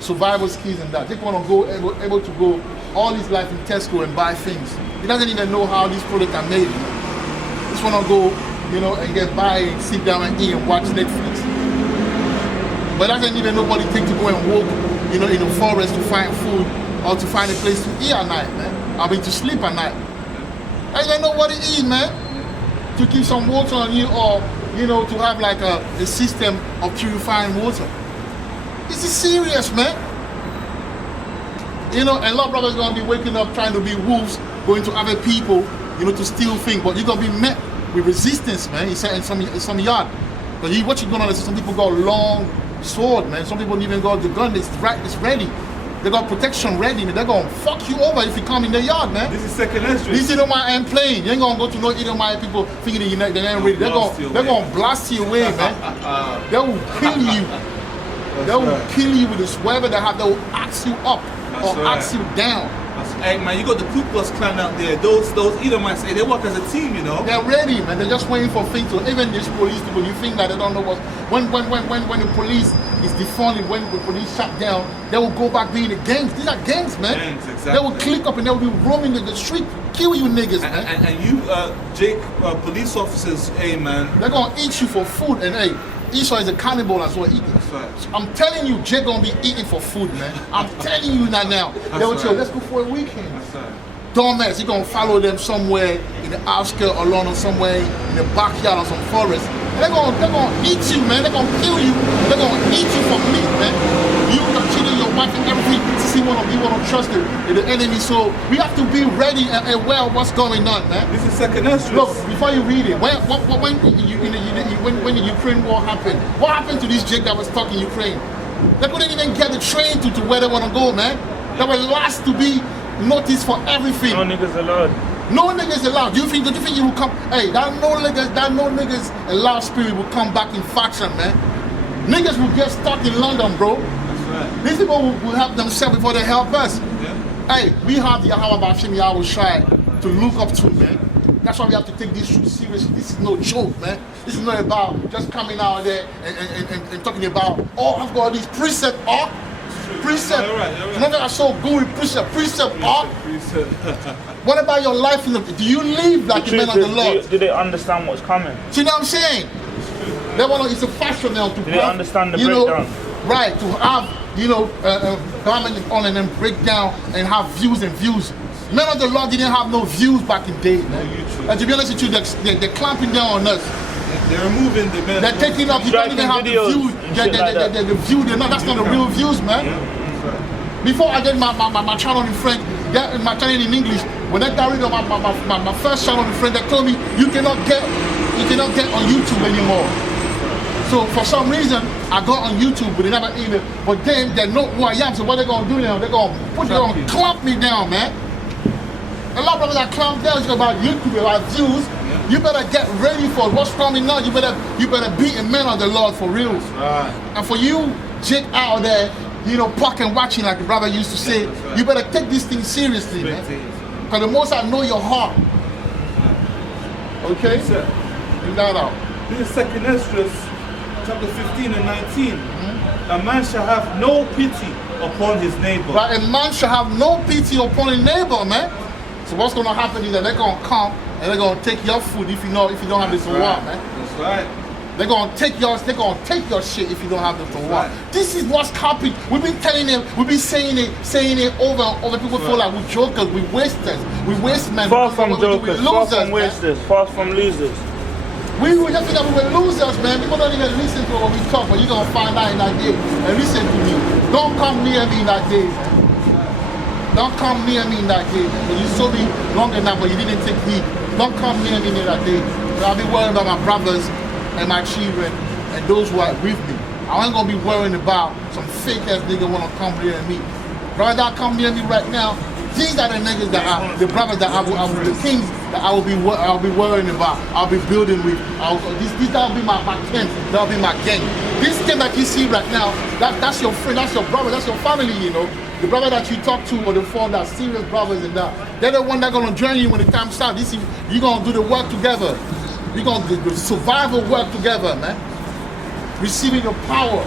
survival skills and that. Jake want to go, able to go all his life in Tesco and buy things. He doesn't even know how these products are made. He just want to go, and get by and sit down and eat and watch Netflix. But doesn't even know what it takes to go and walk, you know, in the forest to find food or to find a place to eat at night, man. I mean, to sleep at night. And you know what it is, man. To keep some water on you, or you know, to have like a system of purifying water. This is serious, man. You know, and a lot of brothers are gonna be waking up trying to be wolves, going to other people, you know, to steal things, but you're gonna be met with resistance, man. In some yard. Because what you're gonna see, some people got long sword, man. Some people even got the gun. It's ready. They got protection ready, man. They're gonna fuck you over if you come in their yard, man. This is second entrance. These Edomite ain't playing. You ain't gonna go to no Edomite people thinking that they ain't ready. They're gonna blast you away, man. They will kill you. They will kill you with this weapon they have. They will axe you up or axe you down. Hey man, you got the Ku Klux Klan out there. Those Edomites, they work as a team, you know. They're ready, man. They're just waiting for things to. Even these police people, you think that they don't know what. When the police is defunded, when the police shut down, they will go back being the gangs. These are gangs, man. Gangs, exactly. They will click up and they will be roaming the street, kill you niggas, man. And you, Jake, police officers, hey man. They're gonna eat you for food, and hey, Esau is a cannibal as well. That's right. I'm telling you, Jake gonna be eating for food, man. I'm telling you that now. They will tell you, let's go for a weekend. That's right. Dumbass, you're gonna follow them somewhere in the outskirts or London, somewhere in the backyard of some forest. And they're gonna eat you, man. They're gonna kill you. They're gonna eat you for meat, man. You got cheated your wife and everything. You wanna trust the enemy. So we have to be ready and aware of what's going on, man. This is second entrance. Look, before you read it, when the Ukraine war happened, what happened to this Jake that was stuck in Ukraine? They couldn't even get the train to where they want to go, man. They were last to be noticed for everything. No niggas allowed. No niggas allowed. Do you think you will come? Hey, that no niggas allowed spirit will come back in faction, man. Niggas will get stuck in London, bro. That's right. These people will help themselves before they help us. Yeah. Hey, we have the Yahweh Bashim Yahweh Shai to look up to, man. That's why we have to take this seriously. This is no joke, man. This is not about just coming out there and talking about, oh, I've got this precept, precept. You're right. Nothing I so good with precept, What about your life? Do you live like a man of the Lord? Do they understand what's coming? See what I'm saying? They want it's a fashion now to Do they understand the know, breakdown? right, to have, garment on and then break down and have views and views. Men of the Lord didn't have no views back in the day, man. And to be honest with you, they're clamping down on us. They're removing the men. They're taking up, you don't even have the views. The view, that's not the real views, man. Yeah. Before I did my channel in French, my channel in English, when I got rid of my first channel in French, they told me you cannot get on YouTube anymore. So for some reason, I got on YouTube, but they never even. But then they know who I am. So what they're gonna do now? They're gonna clamp me down, man. A lot of brothers that clamp down is about YouTube, about views. Yeah. You better get ready for what's coming now. You better be a man of the Lord for real. Right. And for you, Jake out there, park and watching like the brother used to say, right. You better take this thing seriously, man. Because the most I know your heart. Okay? Bring that out. This is second Esdras, chapter 15 and 19. A man shall have no pity upon his neighbor. But a man shall have no pity upon his neighbor, man. So what's gonna happen is that they're gonna come and they're gonna take your food if you don't have this to want, man. That's right. They're gonna take your shit if you don't have this to want. This is what's happening. We've been telling them, we've been saying it over and over. People feel like we're jokers, we wasters, we waste men. Far from jokers, far from wasters, far from losers. We just think that we were losers, man. People don't even listen to what we talk, but you're gonna find out in that day. And listen to me. Don't come near me in that day, man. Don't come near me in that day. When you saw me long enough, but you didn't take heed. Don't come near me in that day. I'll be worrying about my brothers and my children and those who are with me. I ain't gonna be worrying about some fake ass nigga wanna come near me. Brother that come near me right now, these are the niggas that are the brothers that the kings that I'll be worrying about. I'll be building with. That'll be my camp. That'll be my gang. This thing that you see right now, that's your friend, that's your brother, that's your family, The brother that you talk to or the phone, that serious brothers and that. They're the one that gonna join you when the time starts. You're gonna do the work together. You're gonna do the survival work together, man. Receiving the power.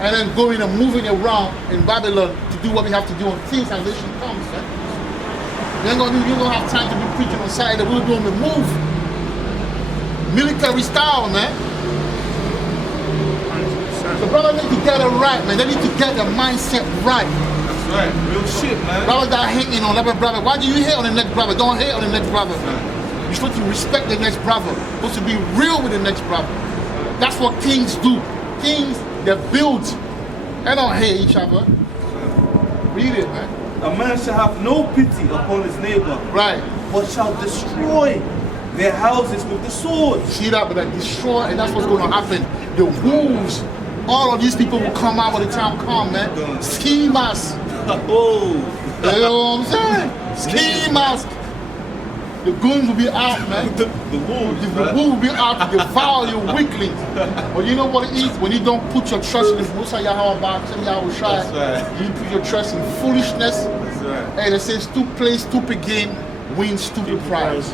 And then going and moving around in Babylon to do what we have to do until salvation comes, man. You ain't gonna have time to be preaching on Saturday. We're doing the move. Military style, man. So The brother need to get it right, man. They need to get their mindset right. That's right. Real shit, man. Brothers that are hating on other brother. Why do you hate on the next brother? Don't hate on the next brother. You're supposed to respect the next brother. You're supposed to be real with the next brother. That's what kings do. Kings, they build. They don't hate each other. Read it, man. A man shall have no pity upon his neighbor, Right. but shall destroy their houses with the sword. See that, but destroy, and that's what's going to happen. The wolves, all of these people will come out when the time come, man. Schemers. Oh, You know what I'm saying? Schemers. The goons will be out, man. the wolves, The man. wolves will be out to devour your weaklings. But you know what it is? When you don't put your trust in the Musa Yahweh, That's right. you put your trust in foolishness. That's right. And they say, play stupid game, win stupid prize.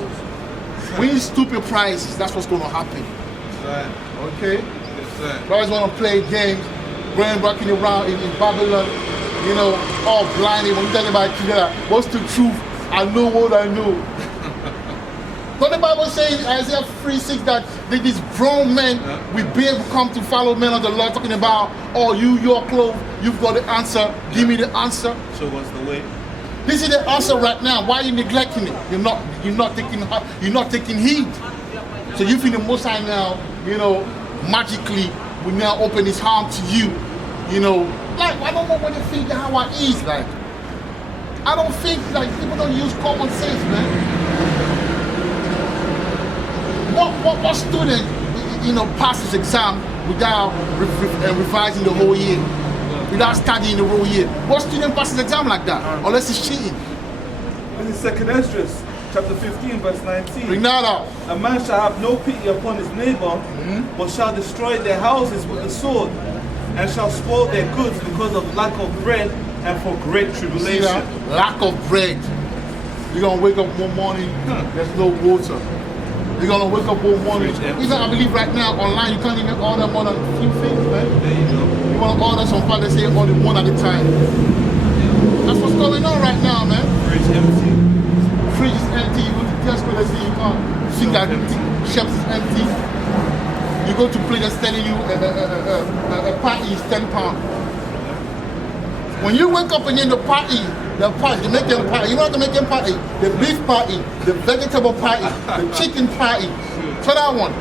Win stupid prizes. That's what's going to happen. That's right. Okay? That's right. Brothers want to play games, going rocking around in Babylon, you know, all blinded. When you tell about together, what's the truth? I know what I know. But the Bible says, Isaiah 3:6, that these grown men will be able to come to follow men of the Lord, talking about, oh, your clothes, you've got the answer, give me the answer. So what's the way? This is the answer right now. Why are you neglecting it? You're not taking heed. So you feel the Most High now, you know, magically will now open his arm to you. You know, like I don't know what you think Yahweh is like. I don't think like people don't use common sense, man. What student, you know, passes exam without revising the whole year, without studying the whole year? What student passes exam like that? Unless he's cheating. This is 2nd Esdras, chapter 15, verse 19. Bring that out. A man shall have no pity upon his neighbor, but shall destroy their houses with the sword, and shall spoil their goods because of lack of bread and for great See tribulation. that? Lack of bread. You're gonna wake up one morning, there's no water. You're gonna wake up one morning. Even I believe right now online you can't even order more than a few things, man. There you go. You wanna order some food, they say only one at a time. That's what's going on right now, man. Fridge empty. Fridge is empty, you go to Tesco, they say you can't. Think that shelves is empty. You go to place that's telling you a party is £10. When you wake up and then the Jamaican party, you know the Jamaican party, the beef party, the vegetable party, the chicken party. So that one,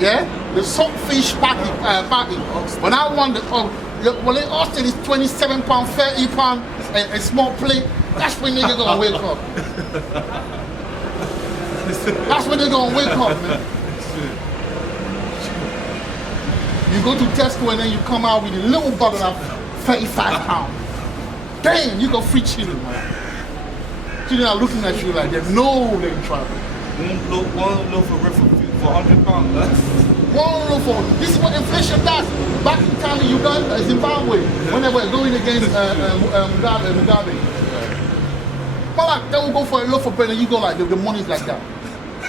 yeah, the saltfish party. When I want well in Austin it's £27, £30, a small plate. That's when nigga gonna wake up. That's when they gonna wake up, man. You go to Tesco and then you come out with a little bottle of £35. Damn, you got free children, man. Children are looking at you like they know they're in trouble. One loaf of bread for £100. One loaf of, this is what inflation does. Back in time in Uganda, Zimbabwe, when they were going against Mugabe. But they will go for a loaf of bread and you go like, the money's like that.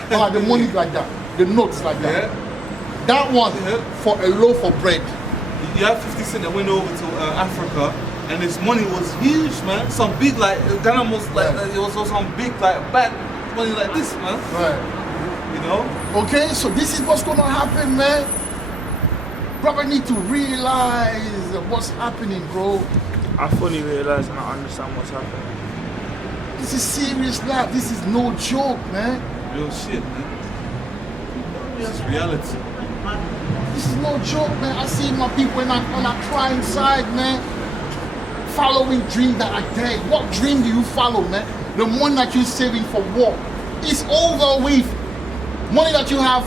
But like the money's like that. The notes like that. Yeah. That one for a loaf of bread. You have 50 Cent that went over to Africa, and his money was huge, man. Some big, like, Ghana was like, it was also some big, like, bad money like this, man. Right. You know? Okay, so this is what's gonna happen, man. Brother need to realize what's happening, bro. I fully realize and I understand what's happening. This is serious life. This is no joke, man. Real shit, man. This is reality. This is no joke, man. I see my people when I cry inside, man. Following dreams that are dead. What dream do you follow, man? The money that you're saving for what? It's over with. Money that you have,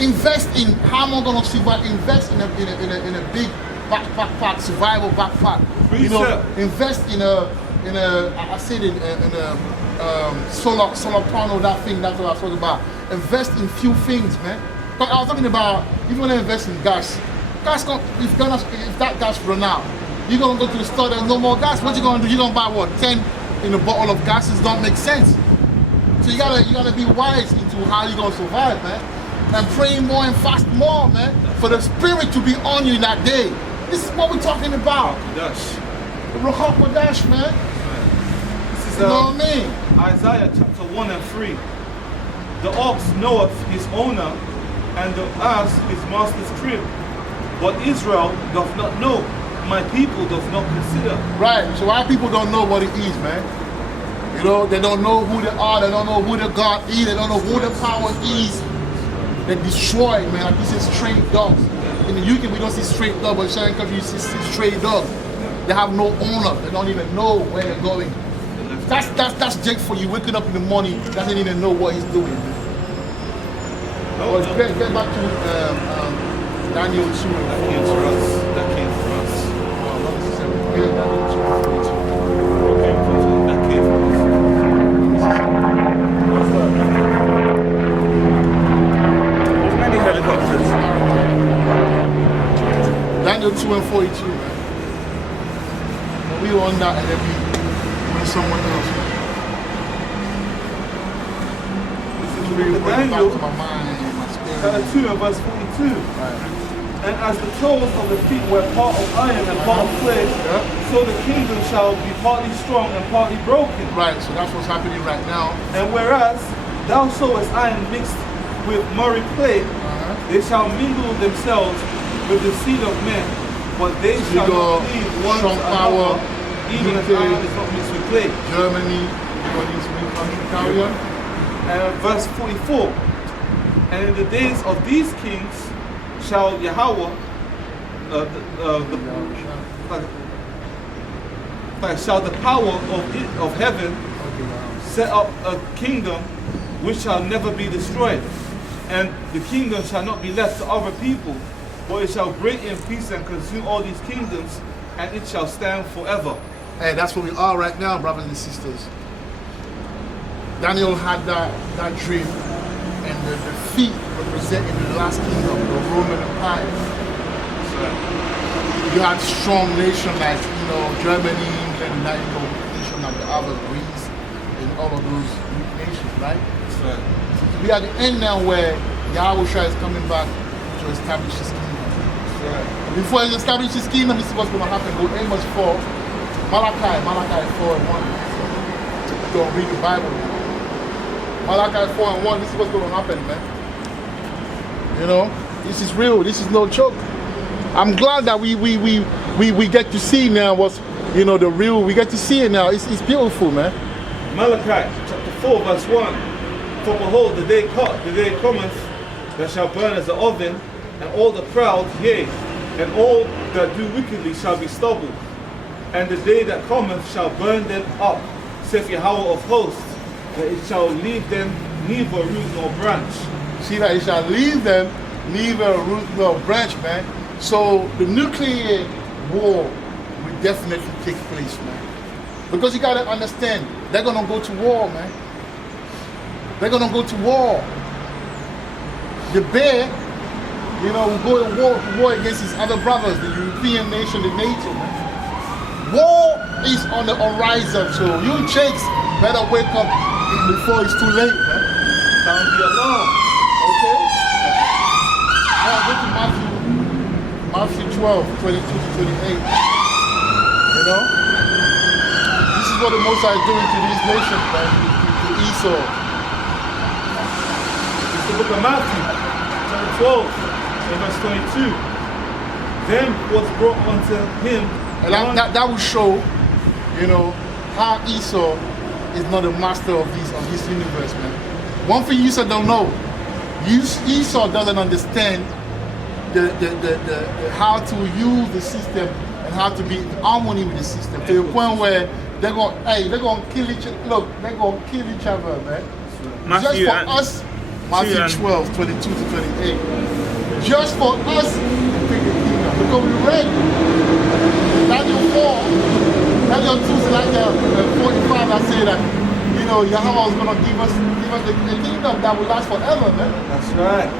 invest in. How am I gonna survive? Invest in a big backpack, survival backpack. You know, invest in a solar panel. That thing. That's what I was talking about. Invest in few things, man. But I was talking about if you want to invest in gas, if that gas run out, you're gonna go to the store. There's no more gas. What you gonna do? You gonna buy what 10 in a bottle of gases? Don't make sense. So you gotta be wise into how you gonna survive, man. And pray more and fast more, man, for the spirit to be on you in that day. This is what we're talking about. Ruach HaKodesh, man. This is You know what I mean? Isaiah chapter 1 and 3. The ox knoweth his owner, and the ass his master's crib, But Israel doth not know. My people doth not consider. Right. So our people don't know what it is, man. You know, they don't know who they are. They don't know who the God is. They don't know who the power is. They destroy, man. Like you say, stray dogs. In the UK, we don't see straight dogs, but in certain countries, you see stray dogs. They have no owner. They don't even know where they're going. That's Jake for you. Waking up in the morning, doesn't even know what he's doing. Well, get back to Daniel 2 and 4. That came for us. That came for us. Daniel 2 and 42. That came for us. What's that? There's many helicopters. Daniel 2 and 42, man. We were on that and then we went someone else, man. This is the Really book of bring it back Daniel, to my mind and my spirit. chapter 2 and verse 42. Right. And as the toes of the feet were part of iron and part of clay, Yeah. so the kingdom shall be partly strong and partly broken. Right, so that's what's happening right now. And whereas thou sowest iron mixed with murray clay, they shall mingle themselves with the seed of men, but they So shall we got not cleave one to strong power, another, even as UK, iron is not mixed with clay. Germany, what these big countries carry on. And verse 44, and in the days of these kings shall Yahweh, shall the power of heaven set up a kingdom which shall never be destroyed. And the kingdom shall not be left to other people, but it shall break in pieces and consume all these kingdoms, and it shall stand forever. Hey, that's where we are right now, brothers and sisters. Daniel had that dream, and the feet representing the last kingdom, the Roman Empire. You had strong nations like, Germany, England, United nation like the other Greece, and all of those weak nations, right? So, We are at the end now where Yahushua is coming back to establish his kingdom. Before he establishes his kingdom, this is what's going to happen. Go Amos 4, Malachi 4 and 1. Go read the Bible. Malachi 4 and 1, this is what's going to happen, man. This is real. This is no joke. I'm glad that we get to see now what's, the real, we get to see it now. It's beautiful, man. Malachi chapter 4 verse 1. For behold, the day cometh that shall burn as the oven, and all the proud, yea, and all that do wickedly shall be stubble. And the day that cometh shall burn them up, saith Yahweh of hosts, that it shall leave them neither root nor branch. See that it shall leave them neither root nor branch, man. So the nuclear war will definitely take place, man. Because you gotta understand, they're gonna go to war, man. They're gonna go to war. The bear, will go to war against his other brothers, the European nation, the NATO, man. War is on the horizon, so you chicks better wake up before it's too late, man. Sound the alarm. Okay? Now go to Matthew 12, 22 to 28. This is what the Most High is doing to these nations, man, to Esau. It's the book of Matthew, chapter 12, and verse 22. Then was brought unto him. And that will show, how Esau is not the master of this universe, man. One thing Esau don't know, Esau doesn't understand the how to use the system and how to be in harmony with the system to the point where they're gonna kill each other. Look, they're gonna kill each other, man. Matthew, just for us, Matthew 12, 22 to 28. Just for us to take the kingdom. Because we read Daniel 4, Daniel 2 is like 45 that say that, Yahweh is gonna give us the kingdom that will last forever, man. That's right.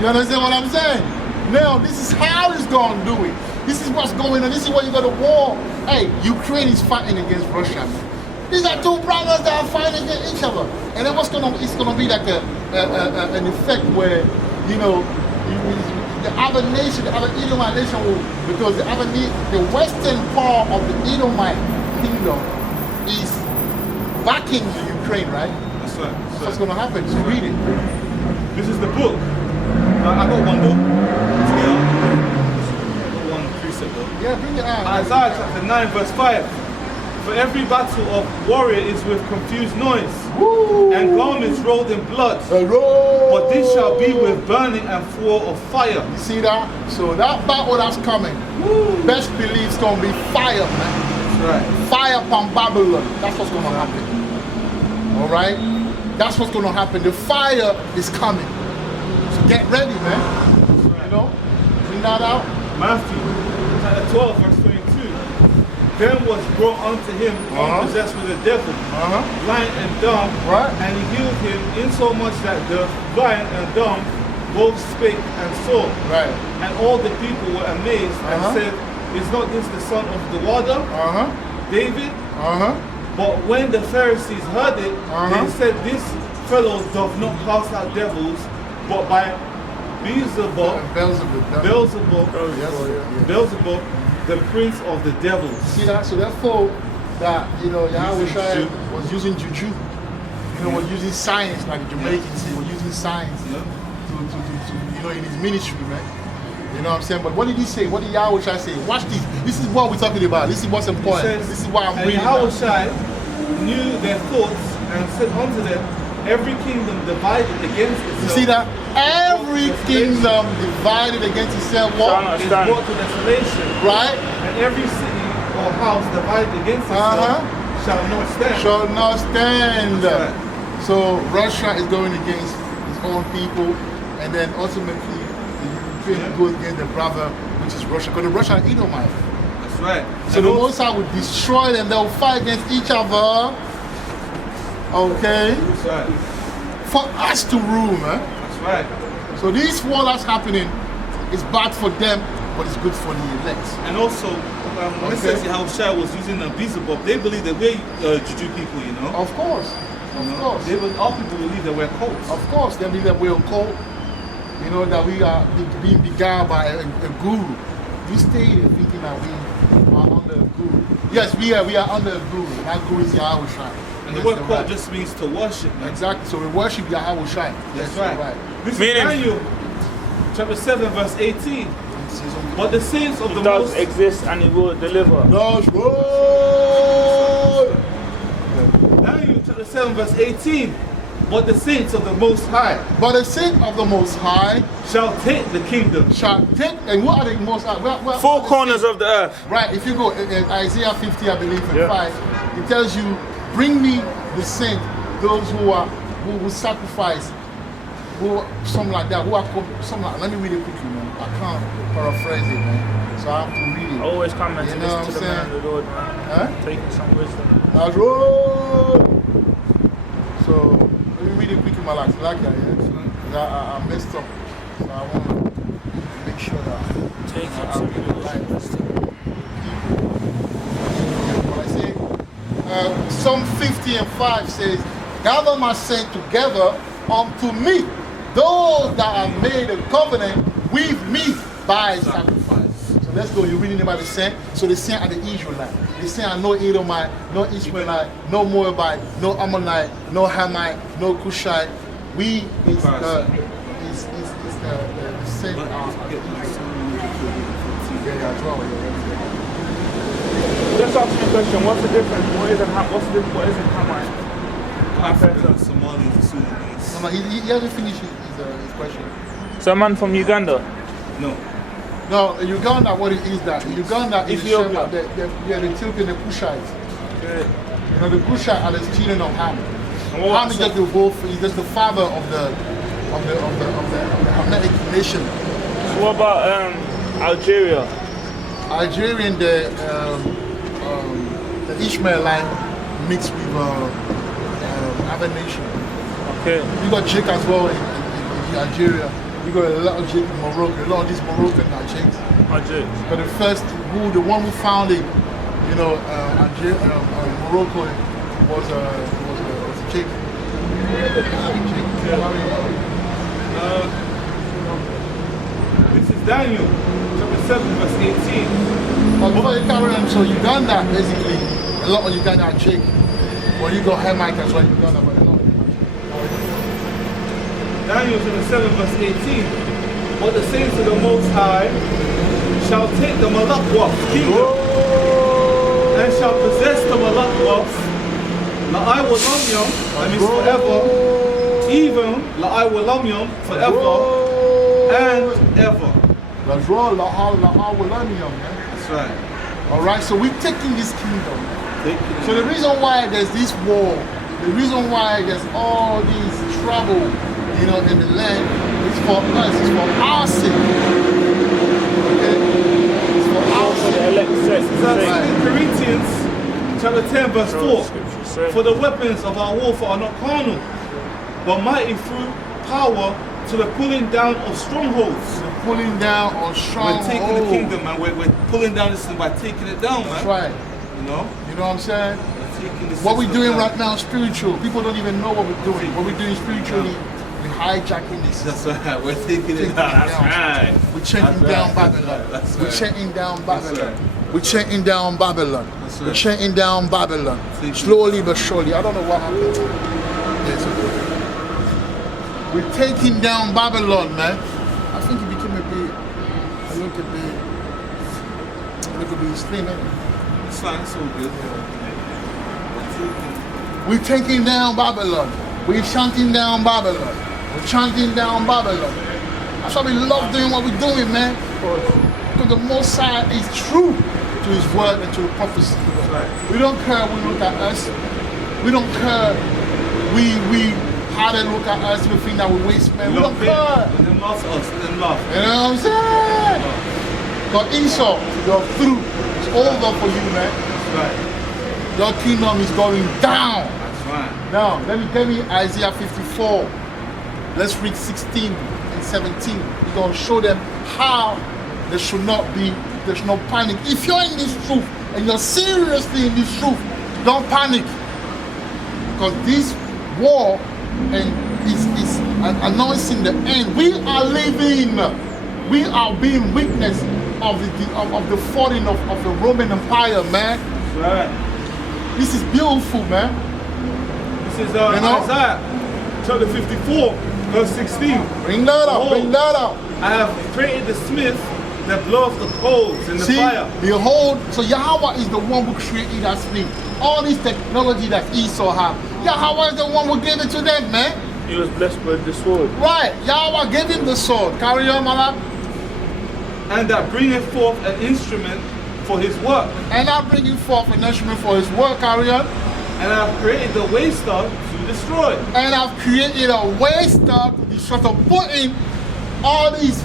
You understand what I'm saying? Now, this is how he's going to do it. This is what's going on. This is why you got a war. Hey, Ukraine is fighting against Russia, man. These are two brothers that are fighting against each other. And then it's going to be like an effect where, the other nation, the other Edomite nation will, because the western part of the Edomite kingdom is backing the Ukraine, right? That's right. That's what's going to happen. So read it. This is the book. I got one book. Yeah, bring it out. Isaiah chapter 9 verse 5. For every battle of warrior is with confused noise, Woo! and garments rolled in blood. Roll. But this shall be with burning and fuel of fire. You see that? So that battle that's coming, best believe it's gonna be fire, man. That's right. Fire upon Babylon. That's what's gonna happen. All right? That's what's gonna happen. The fire is coming. So get ready, man. You know? Bring that out. Matthew chapter 12 verse 22. Then was brought unto him one possessed with a devil, blind and dumb, Right. and he healed him insomuch that the blind and dumb both spake and saw. Right. And all the people were amazed and said, Is not this the son of the warder, David? But when the Pharisees heard it, they said, This fellow doth not cast out devils, but by Beelzebub, Beelzebub, the prince of the devils. See that? So therefore, that Yahweh Shai was using juju, was using science, like the Jamaicans say, was using science to in his ministry, man. You know what I'm saying? But what did he say? What did Yahweh Shai say? Watch this. This is what we're talking about. This is what's important. This is why I'm reading. Yahweh Shai knew their thoughts and said unto them, Every kingdom divided against itself. You see that? Every kingdom divided against itself is brought to desolation. Right? And every city or house divided against itself shall not stand. Shall not stand. Right. So Russia is going against his own people, and then ultimately the Ukraine goes against the brother, which is Russia. Because the Russia are Edomite. That's right. So the Most High will destroy them. They'll fight against each other. Okay? That's right. For us to rule, man. That's right. So this war that's happening is bad for them, but it's good for the elect. And also, when it says how Shai was using Beelzebub, they believe that we're Juju people, you know? Of course. Of course. All people believe that we're cults. Of course, they believe that we're a cult. You know, that we are being beguiled by a guru. You stay there thinking that we are under a guru. Yes, we are under a guru. That guru is Yahweh Shai. And the word cult just means to worship, man. Exactly. So we worship Yahweh Shai. That's right. This is Daniel chapter 7 verse 18. But the saints of the does exist and it will deliver. That's right. Daniel chapter 7 verse 18. But the saints of the Most High. But the saints of the Most High shall take the kingdom. Shall take, and what are the Most High? Four corners of the earth. Right. If you go in Isaiah 50, I believe, in 5, it tells you, bring me the saint, those who sacrifice, something like that. Let me read it quickly, man. I can't paraphrase it, man. So I have to read it. Always come and listen to the man of the Lord, man. Taking some wisdom. That's right. So let me read it quickly, my life. Like that, yeah. I messed up, so I want to make sure that taking some wisdom. What I say? Psalm 50 and 5 says, Gather my saints together unto me, those that have made a covenant with me by sacrifice. So let's go. You're reading about the saint. So the saint are the Israelites. The saint are no Edomite, no Ishmaelite, no Moabite, no Ammonite, no Hamite, no Cushite. We is the saint of Just ask me a question. What's the difference? What isn't Hamite? African, Somalis, Sudanese. No, he hasn't finished his question. So a man from Uganda? No. No, Uganda, what it is that? Uganda is Ethiopia. the Ethiopian, the Cushites. Yeah. You know, the Cushite are the children of Ham. Ham is just he's just the father of the Hamitic nation. So what about Algeria? Algerian, the Ishmaelite mixed with other nation. Okay. You got Jake as well in Algeria. You got a lot of Jake in Morocco. A lot of these Moroccan are Jakes. But the one who founded, Morocco was Jake. This is Daniel chapter 7 verse 18. But before you carry on, so Uganda, basically, a lot of Uganda are Jake. Well, you got Hamite as well, Uganda, but a lot of Daniel chapter 7 verse 18. But the saints of the Most High shall take the Malakwa's kingdom and shall possess the Malakwa's La'ai-Walam-Yam, that means forever, even La'ai-Walam-Yam, forever and ever. That's right, man. That's right. Alright, so we're taking this kingdom. So the reason why there's this war, the reason why there's all this trouble, you know, in the land, is for us, it's for our sake. Okay? It's for our sake. That's in Corinthians chapter 10 verse 4. For the weapons of our warfare are not carnal, but mighty through power to the pulling down of strongholds. Pulling down on strongholds. We're taking the kingdom, man. We're pulling down this thing by taking it down, man. That's right. You know? You know what I'm saying? This what we're doing down. right now, spiritual. People don't even know what we're doing. What we're doing spiritually, we're hijacking this. That's right. We're taking it down. That's right. We're chanting down Babylon. That's We're right. chanting down Babylon. Right. We're chanting down Babylon. That's We're right. chanting down Babylon. Slowly but surely. I don't know what happened. Yes. We're taking down Babylon, man. I think it became a little bit slim, ain't it? It's fine. It's all good. We're taking down Babylon. We're chanting down Babylon. We're chanting down Babylon. That's why we love doing what we're doing, man. Because the Most High is true to His word and to the prophecy. Right. We don't care when you look at us. We don't care. We how they look at us. We think that we waste, man. We don't care. When they laugh at us, let them laugh. You know what I'm saying? But insult, you're through. It's over for you, man. That's right. Your kingdom is going down. That's right. Now, let me Isaiah 54. Let's read 16 and 17. We're going to show them how there should not be, there's no panic. If you're in this truth and you're seriously in this truth, don't panic. Because this war and is announcing the end. We are living, we are being witness of the falling of the Roman Empire, man. That's right. This is beautiful, man. This is Isaiah chapter 54, verse 16. Bring that up, bring that up. I have created the smith that blows the coals in the See, fire. behold, so Yahweh is the one who created that smith. All this technology that Esau have, Yahweh is the one who gave it to them, man. He was blessed with the sword. Right, Yahweh gave him the sword. Carry on, Malak. And that bringeth forth an instrument for his work. And I'm bringing forth an instrument for his work, carry on. And I have created the waster to destroy. And I've created a waster to destroy, to put in all these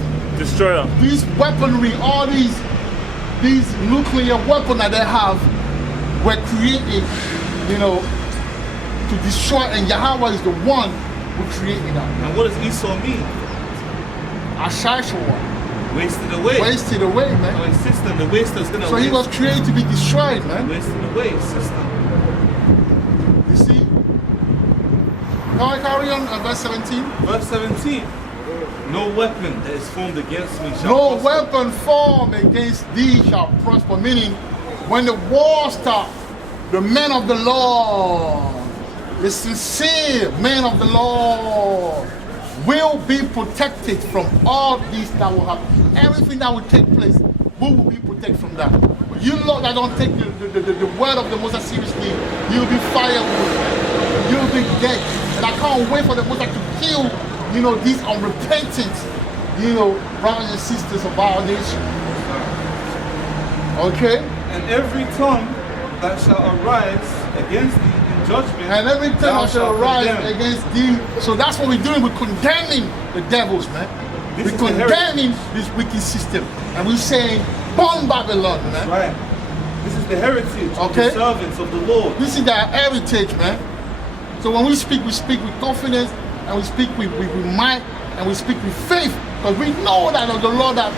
weaponry, all these nuclear weapons that they have were created, you know, to destroy, and Yahweh is the one who created that. And what does Esau mean? Ashashua. Wasted away. Wasted away, So man. his system, the waster's gonna So he was created to be destroyed, man. wasted away, system. You see? Now I carry on verse 17. Verse 17. No weapon that is formed against me shall No prosper. weapon formed against thee shall prosper. Meaning, when the war starts, the men of the Lord, the sincere men of the Lord, will be protected from all this that will happen. Everything that will take place, we will be protected from that. But you lot that don't take the word of the Most High seriously, you'll be firewood. You'll be dead. And I can't wait for the Most High to kill, you know, these unrepentant, you know, brothers and sisters of our nation. Okay? And every tongue that shall arise against thee in judgment, And every time thou I shall shalt rise condemn. against thee. So that's what we're doing. We're condemning the devils, man. This We're is the condemning this wicked system. And we're saying, burn Babylon, man. Right. This is the heritage of Okay. the servants of the Lord. This is our heritage, man. So when we speak with confidence, and we speak with might, and we speak with faith, because we know that the Lord that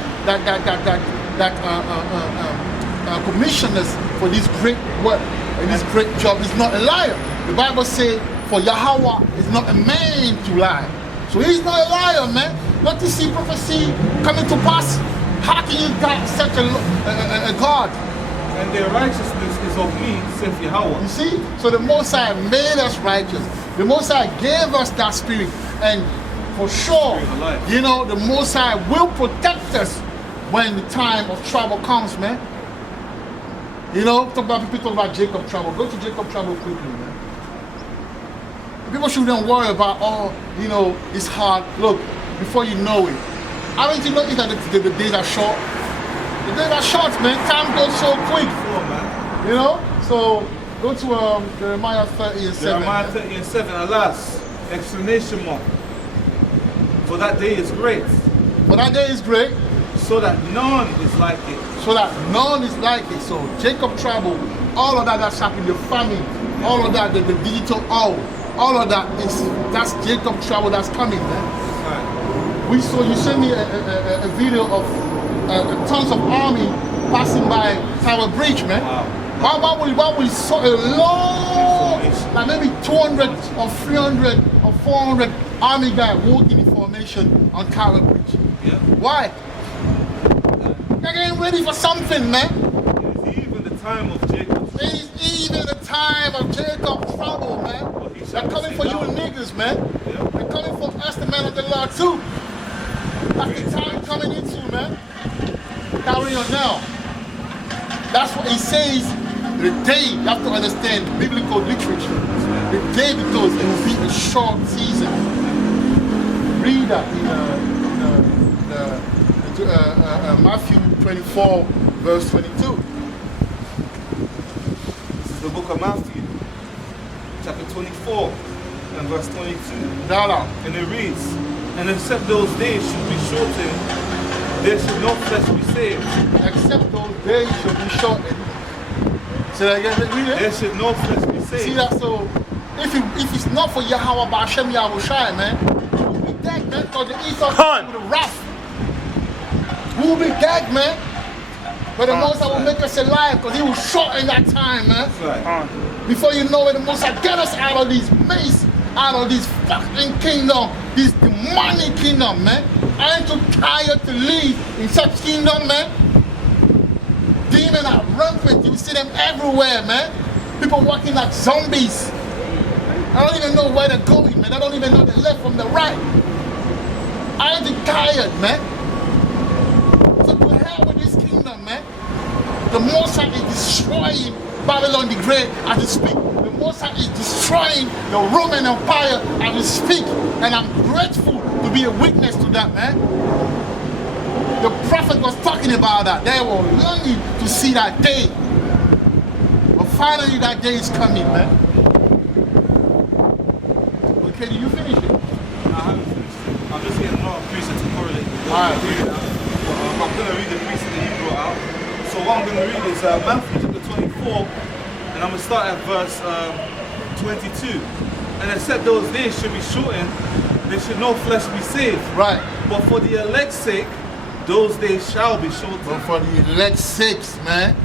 commissioned us for this great work and this great job is not a liar. The Bible says, for Yahweh is not a man to lie. So he's not a liar, man. Not to see prophecy coming to pass. How can you doubt such a God? And their righteousness is of me, saith Yahweh. You see? So the Most High made us righteous. The Most High gave us that spirit. And for sure, Spirit of life. you know, the Most High will protect us when the time of trouble comes, man. You know, people talk about Jacob trouble. Go to Jacob trouble quickly, man. People shouldn't worry about, oh, you know, it's hard. Look, before you know it. Haven't you noticed that the days are short? The days are short, man. Time goes so quick. Man. You know? So, go to Jeremiah 30 and 7. Jeremiah 30 and 7, alas, exclamation mark. For that day is great. For that day is great. So that none is like it. So that none is like it. So Jacob trouble, all of that's happening, the famine, all of that, the digital all of that's Jacob trouble that's coming, man. Right. You sent me a video of tons of army passing by Tower Bridge, man. Wow. What will so a long, like maybe 200 or 300 or 400 army guys walking in formation on Tower Bridge. Yeah. Why? They're getting ready for something, man. It is even the time of Jacob. It is even the time of Jacob trouble, man. They're coming for you niggas, man. Yeah. They're coming for us, the men of the Lord, too. That's the time coming into, man. Carry on now. That's what he says. The day, you have to understand biblical literature. The day, because it will be a short season. Read that in Matthew 24, verse 22. This is the book of Matthew, chapter 24 and verse 22. Now. And it reads, and except those days should be shortened, there should no flesh be saved. Except those days should be shortened. Say that again, read it. There should no flesh be saved. See that? So, if it's not for Yahweh Ba'ashem Yahushai, man, we'll be dead, man, because the Esau with the wrath. We'll be dead, man. But the Most High will make us alive, because he will shorten that time, man. That's right. Before you know it, the Most High get us out of these maze, out of this fucking kingdom, this demonic kingdom, man. I ain't too tired to live in such kingdom, man. Demons are rampant. You see them everywhere, man. People walking like zombies. I don't even know where they're going, man. I don't even know the left from the right. I ain't too tired, man. So to hell with this kingdom, man. The Most High is destroying Babylon the Great as we speak. The Most High is destroying the Roman Empire as we speak. And I'm grateful to be a witness to that, man. The prophet was talking about that. They were longing to see that day. But finally that day is coming, man. Okay, did you finish it? I haven't finished it. I'm just getting a lot of precept to correlate with Alright. what you're reading out. I'm going to read the precept that you brought out. So what I'm going to read is Matthew chapter 24, and I'm going to start at verse 22. And except those days should be shortened, there should no flesh be saved. Right. But for the elect's sake, those days shall be shortened. But for the elect's sakes, man.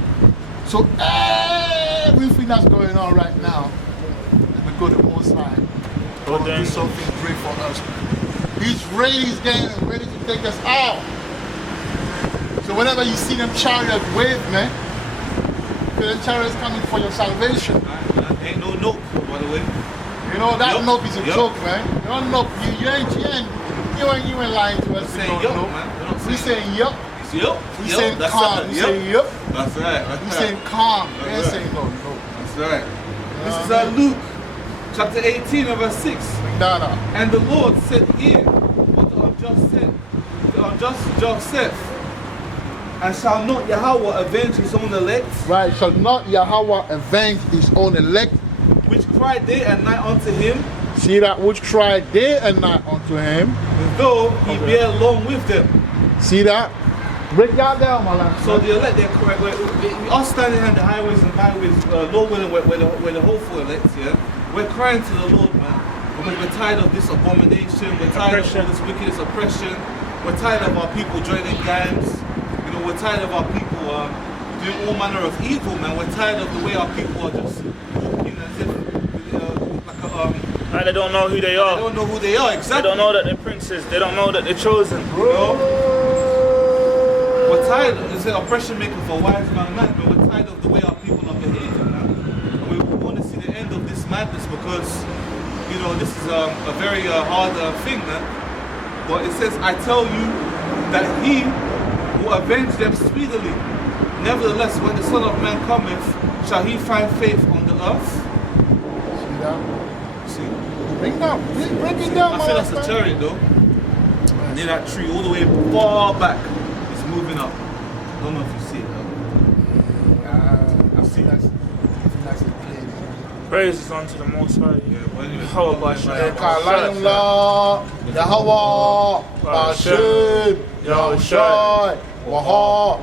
So everything that's going on right now is because the Most High will do something great for us. He's ready, he's getting ready to take us out. So whenever you see them chariot wave, man, the chariot's coming for your salvation. Ain't no nope, by the way. You know, that Yup. nope is a Yup. joke, man. You don't nope. You ain't lying to us. Saying You don't yup, nope. man. We're not We saying yup. Yup. We saying calm. We saying yup. That's right. We saying calm. We ain't That's right. saying no. That's right. This is Luke chapter 18 and verse 6. Nah. And the Lord said here, what the unjust said, the unjust judge saith, and shall not Yahweh avenge his own elect, Right, shall not Yahweh avenge his own elect, which cry day and night unto him, see that which cry day and night unto him, though he bear long with them. see that? Break that down, my lad. So the elect, they're correct. We are standing on the highways and byways, Lord willing, where the hopeful elect, yeah? We're crying to the Lord, man, because we're tired of this abomination, we're tired of all this wickedness, oppression, we're tired of our people joining gangs, you know, we're tired of our people doing all manner of evil, man. We're tired of the way our people are just walking as if, Like they don't know who they are. they don't know who they are, They exactly. don't know that they're princes. They don't know that they're chosen. You know? We're tired, it's an oppression making for wise man, but we're tired of the way our people are behaving, man. And we want to see the end of this madness because, you know, this is a very hard thing, man. But it says, I tell you that he will avenge them speedily. Nevertheless, when the Son of Man cometh, shall he find faith on the earth? See that? See? Break it down, I feel that's a man. chariot though. Near that tree, all the way far back. It's moving up. I don't know if you see it though. I see that's a plane. Praises unto the Most High. Yeah, well, anyway, How about Kalayim La, Yahweh, Hashem, Yahushai, Waha,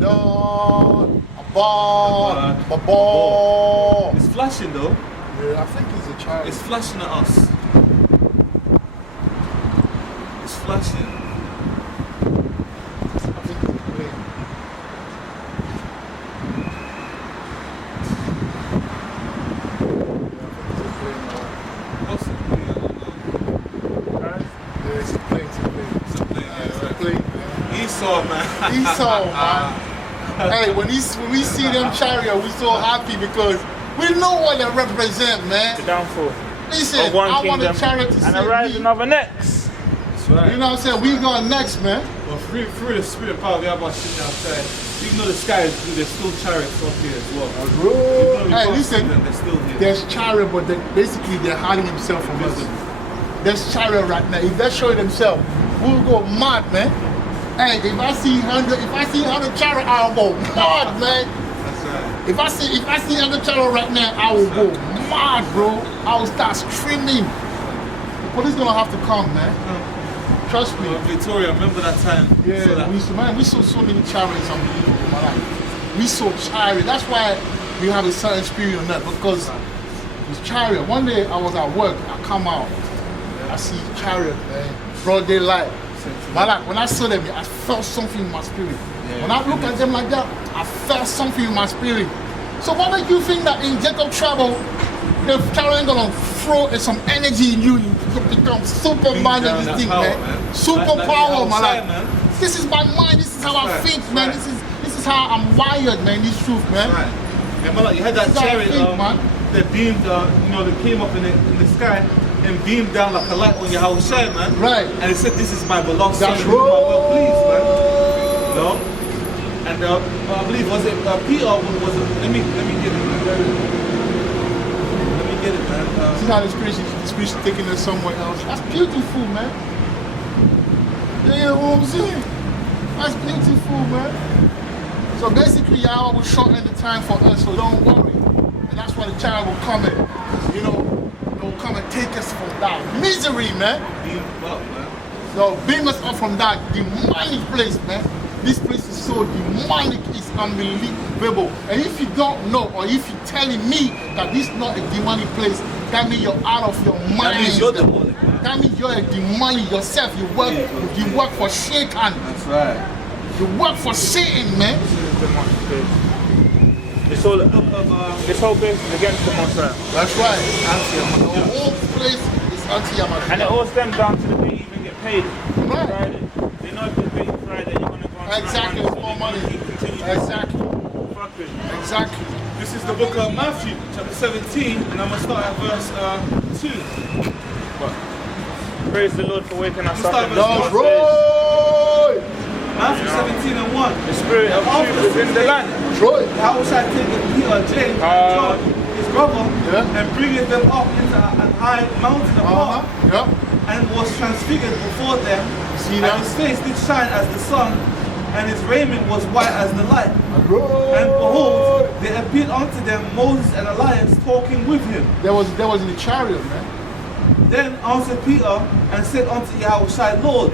Lord, Abba, Baba. It's flashing though. Yeah, I think it's a child. It's flashing at us. It's flashing. I think it's a plane. What's it? I don't know. Yeah, it's a plane, it's a plane. It's a plane, yeah, It's a right. plane. Esau, man. Esau, man. Hey, when we see them chariot, we so happy because we know what they represent, man. The downfall Listen, of one I want a kingdom chariot to and say a rise me. another next. That's right. You know what I'm saying? We going next, man. Well, through the spirit power, we have our sitting outside. Even though the sky is blue, there's still chariots up here as well. Even though we Hey, can't see listen, them, they're still here. there's chariot, but basically they're hiding themselves from us. There's chariot right now. If they're showing themselves, we'll go mad, man. Hey, if I see 100 chariot, I'll go mad, man. That's right. If I see 100 chariot right now, I will go mad, bro. I will start screaming. The police gonna have to come, man. Trust me. Victoria, remember that time? Yeah, So that, we saw so many chariots unbelievable, man. We saw chariot. That's why we have a certain spirit on that, because it's chariot. One day I was at work, I come out, I see chariot, man. Broad daylight. Man, like, when I saw them, I felt something in my spirit. When I look at them like that, I felt something in my spirit. So what make you think that in Jacob trouble, the chariot gonna throw some energy in you, you become Superman in this thing, power, man. Superpower, Like man. outside, Like, man. this is my mind, this is how I Right, think, right. man. This is how I'm wired, man. This truth, man. Right. Yeah, man, like, you had that That's how I chariot think, man. that beamed, that came up in the sky and beamed down like a light on your house, man. Right. And it said, "This is my beloved son, That's in whom I'm well pleased, man." right. No? And I believe, was it Peter? Was it? Let me get it, man. Let me get it, man. See how the spirit is taking us somewhere else. That's beautiful, man. You know what I'm saying? That's beautiful, man. So basically, y'all will shorten the time for us, so don't worry. And that's why the child will come and, will come and take us from that misery, man. Beamed up, man. So beam us up from that demonic place, man. This place is so demonic, it's unbelievable. And if you don't know, or if you're telling me that this is not a demonic place, that means you're out of your mind. That means you're demonic, man. That means you're a demonic yourself. You work for Satan. That's right. You work for Satan, man. This whole Book of this whole place is against the Most High. That's right. The Anti-Amateur. whole place is anti-Yamashita. And it all stems down to the day you even get paid. Right. Friday. They know if they pay you Friday, you're gonna go on Exactly, to it's more money. Continue. Exactly. Fuck it. Exactly. This is the book of Matthew, chapter 17, and I'm going to start at verse 2. Praise the Lord for waking us Let's up start in with this That's day. right. Matthew 17 and 1. The spirit of truth is in the land. Troy. How shall I take Peter, James, and John, his brother, Yeah. and bringeth them up into an high mountain apart, Yep. and was transfigured before them, See and that? his face did shine as the sun, and his raiment was white as the light. And behold, there appeared unto them Moses and Elias talking with him. There was in the chariot, man. Then answered Peter and said unto Yahushua, Lord,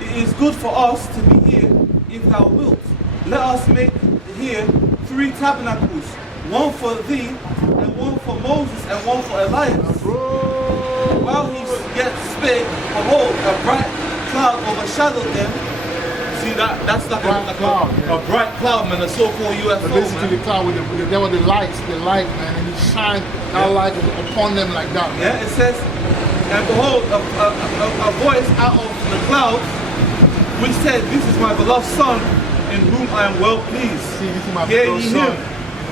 it is good for us to be here, if thou wilt. Let us make here 3 tabernacles, one for thee, and one for Moses, and one for Elias. While he yet spake, behold, a bright cloud overshadowed them. See, that's like Bright cloud, yeah. a bright cloud, man, a so-called UFO, But basically, man. the cloud there were the light, man, and it shined that light upon them like that. Man. Yeah, it says, and behold, a voice out of the cloud, which said, This is my beloved Son, in whom I am well pleased. See, this is my Hear beloved ye son. him.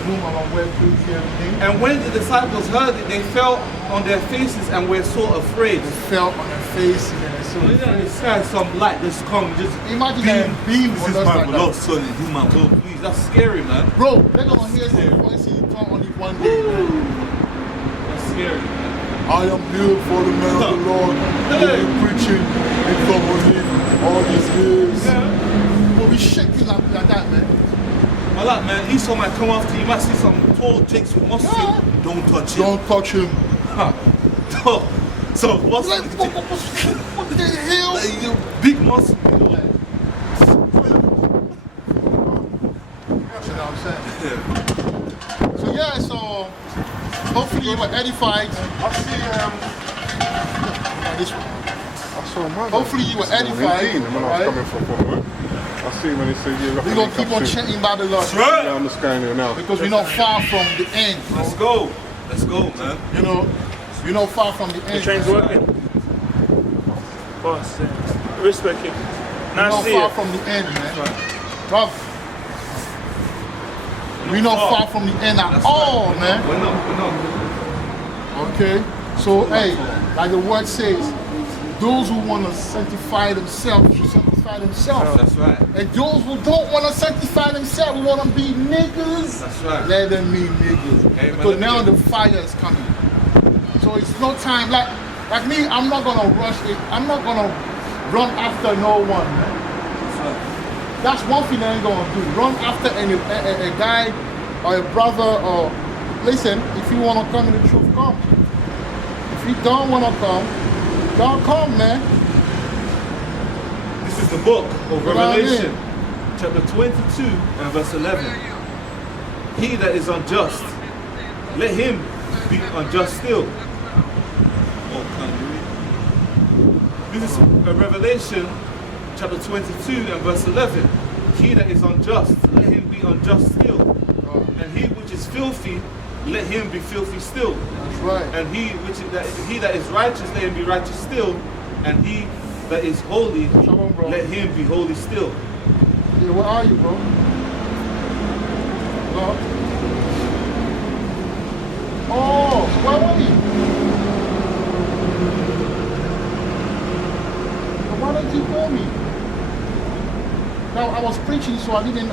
room and I'm wearing crazy everything. And when the disciples heard it, they fell on their faces and were so afraid. They fell on their faces and they're so So in afraid. the sky, some light just come, just Imagine beam. that beam This on is us my like that. beloved son, and you my will please. That's scary, man. Bro, they're gonna hear some voice in tongue only one day, man. That's scary, man. I am here for the man of the Lord. Hey. Preaching in front of him all these years. Yeah. We'll be shaking like that, man. I like, man, Esau might come after you. You might see some tall jakes with muscles. Yeah. Don't touch him. Don't touch him. Huh. So what's Like, what the hell? like, you big muscle? You know? You know what I'm saying? So yeah, so hopefully you were edified. I see This one. I saw my Hopefully you were edified, when I was right? coming from work. I see when he said, yeah, We're gonna keep on chanting Babylon That's right. Yeah, I'm just going there now. because we're not far from the end, bro. Let's go. Let's go, man. You know, we're not far from the The end. train's working. Boss, respect him. We're Nice not to see far you. from the end, man. Bro, we're not far from the end at all, man. We're not. Okay? So, hey, like the word says, those who want to sanctify themselves should sanctify themselves. That's right. And those who don't want to sanctify themselves, who want to be niggas, That's right. let them be niggas. Amen. Because now the fire is coming. So it's no time. Like me, I'm not going to rush it. I'm not going to run after no one, man. That's right. That's one thing I ain't gonna do. Run after a guy or a brother or listen, if you wanna come in the truth, come. If you don't wanna come, don't come, man. This is the book of What I Revelation, chapter 22 and verse 11. He that is unjust, let him be unjust still. Oh, can you read? This is Revelation chapter 22 and verse 11. He that is unjust, let him be unjust still. And he which is filthy, let him be filthy still. That's right. And he that is righteous, let him be righteous still. And he that is holy, Shalom, bro. let him be holy still. Yeah, where are you, bro? Hello? Oh, where are you? Why didn't you call me? Now I was preaching, so I didn't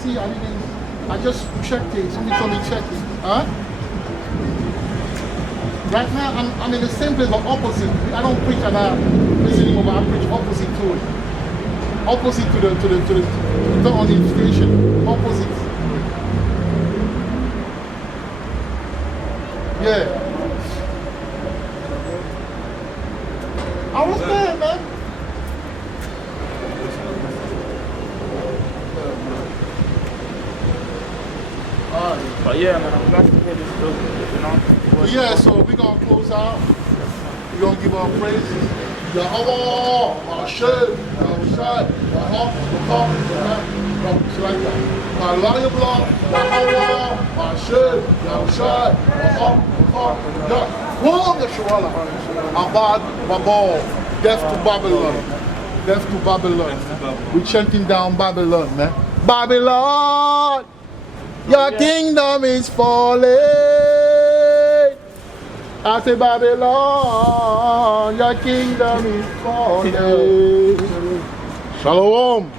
see, I just checked it. Somebody told me check it. Huh? Right now I'm in the same place but opposite. I don't preach and I'm listening over, I preach opposite to it. Opposite to the on the station. Opposite. Yeah. I was there, man. Alright. But yeah, man, I'm glad to hear this book, you know. Yeah, so we're gonna close out. We're gonna give our praises. Yahweh, Hashem, Yahushai, so like that. Malayabla, Yahweh, Hashem, Yahushai, Yahweh, Abad, Babal, death to Babylon. Death to Babylon. We're chanting down Babylon, man. Babylon! Your kingdom is falling. I say Babylon, your kingdom is falling. Shalom.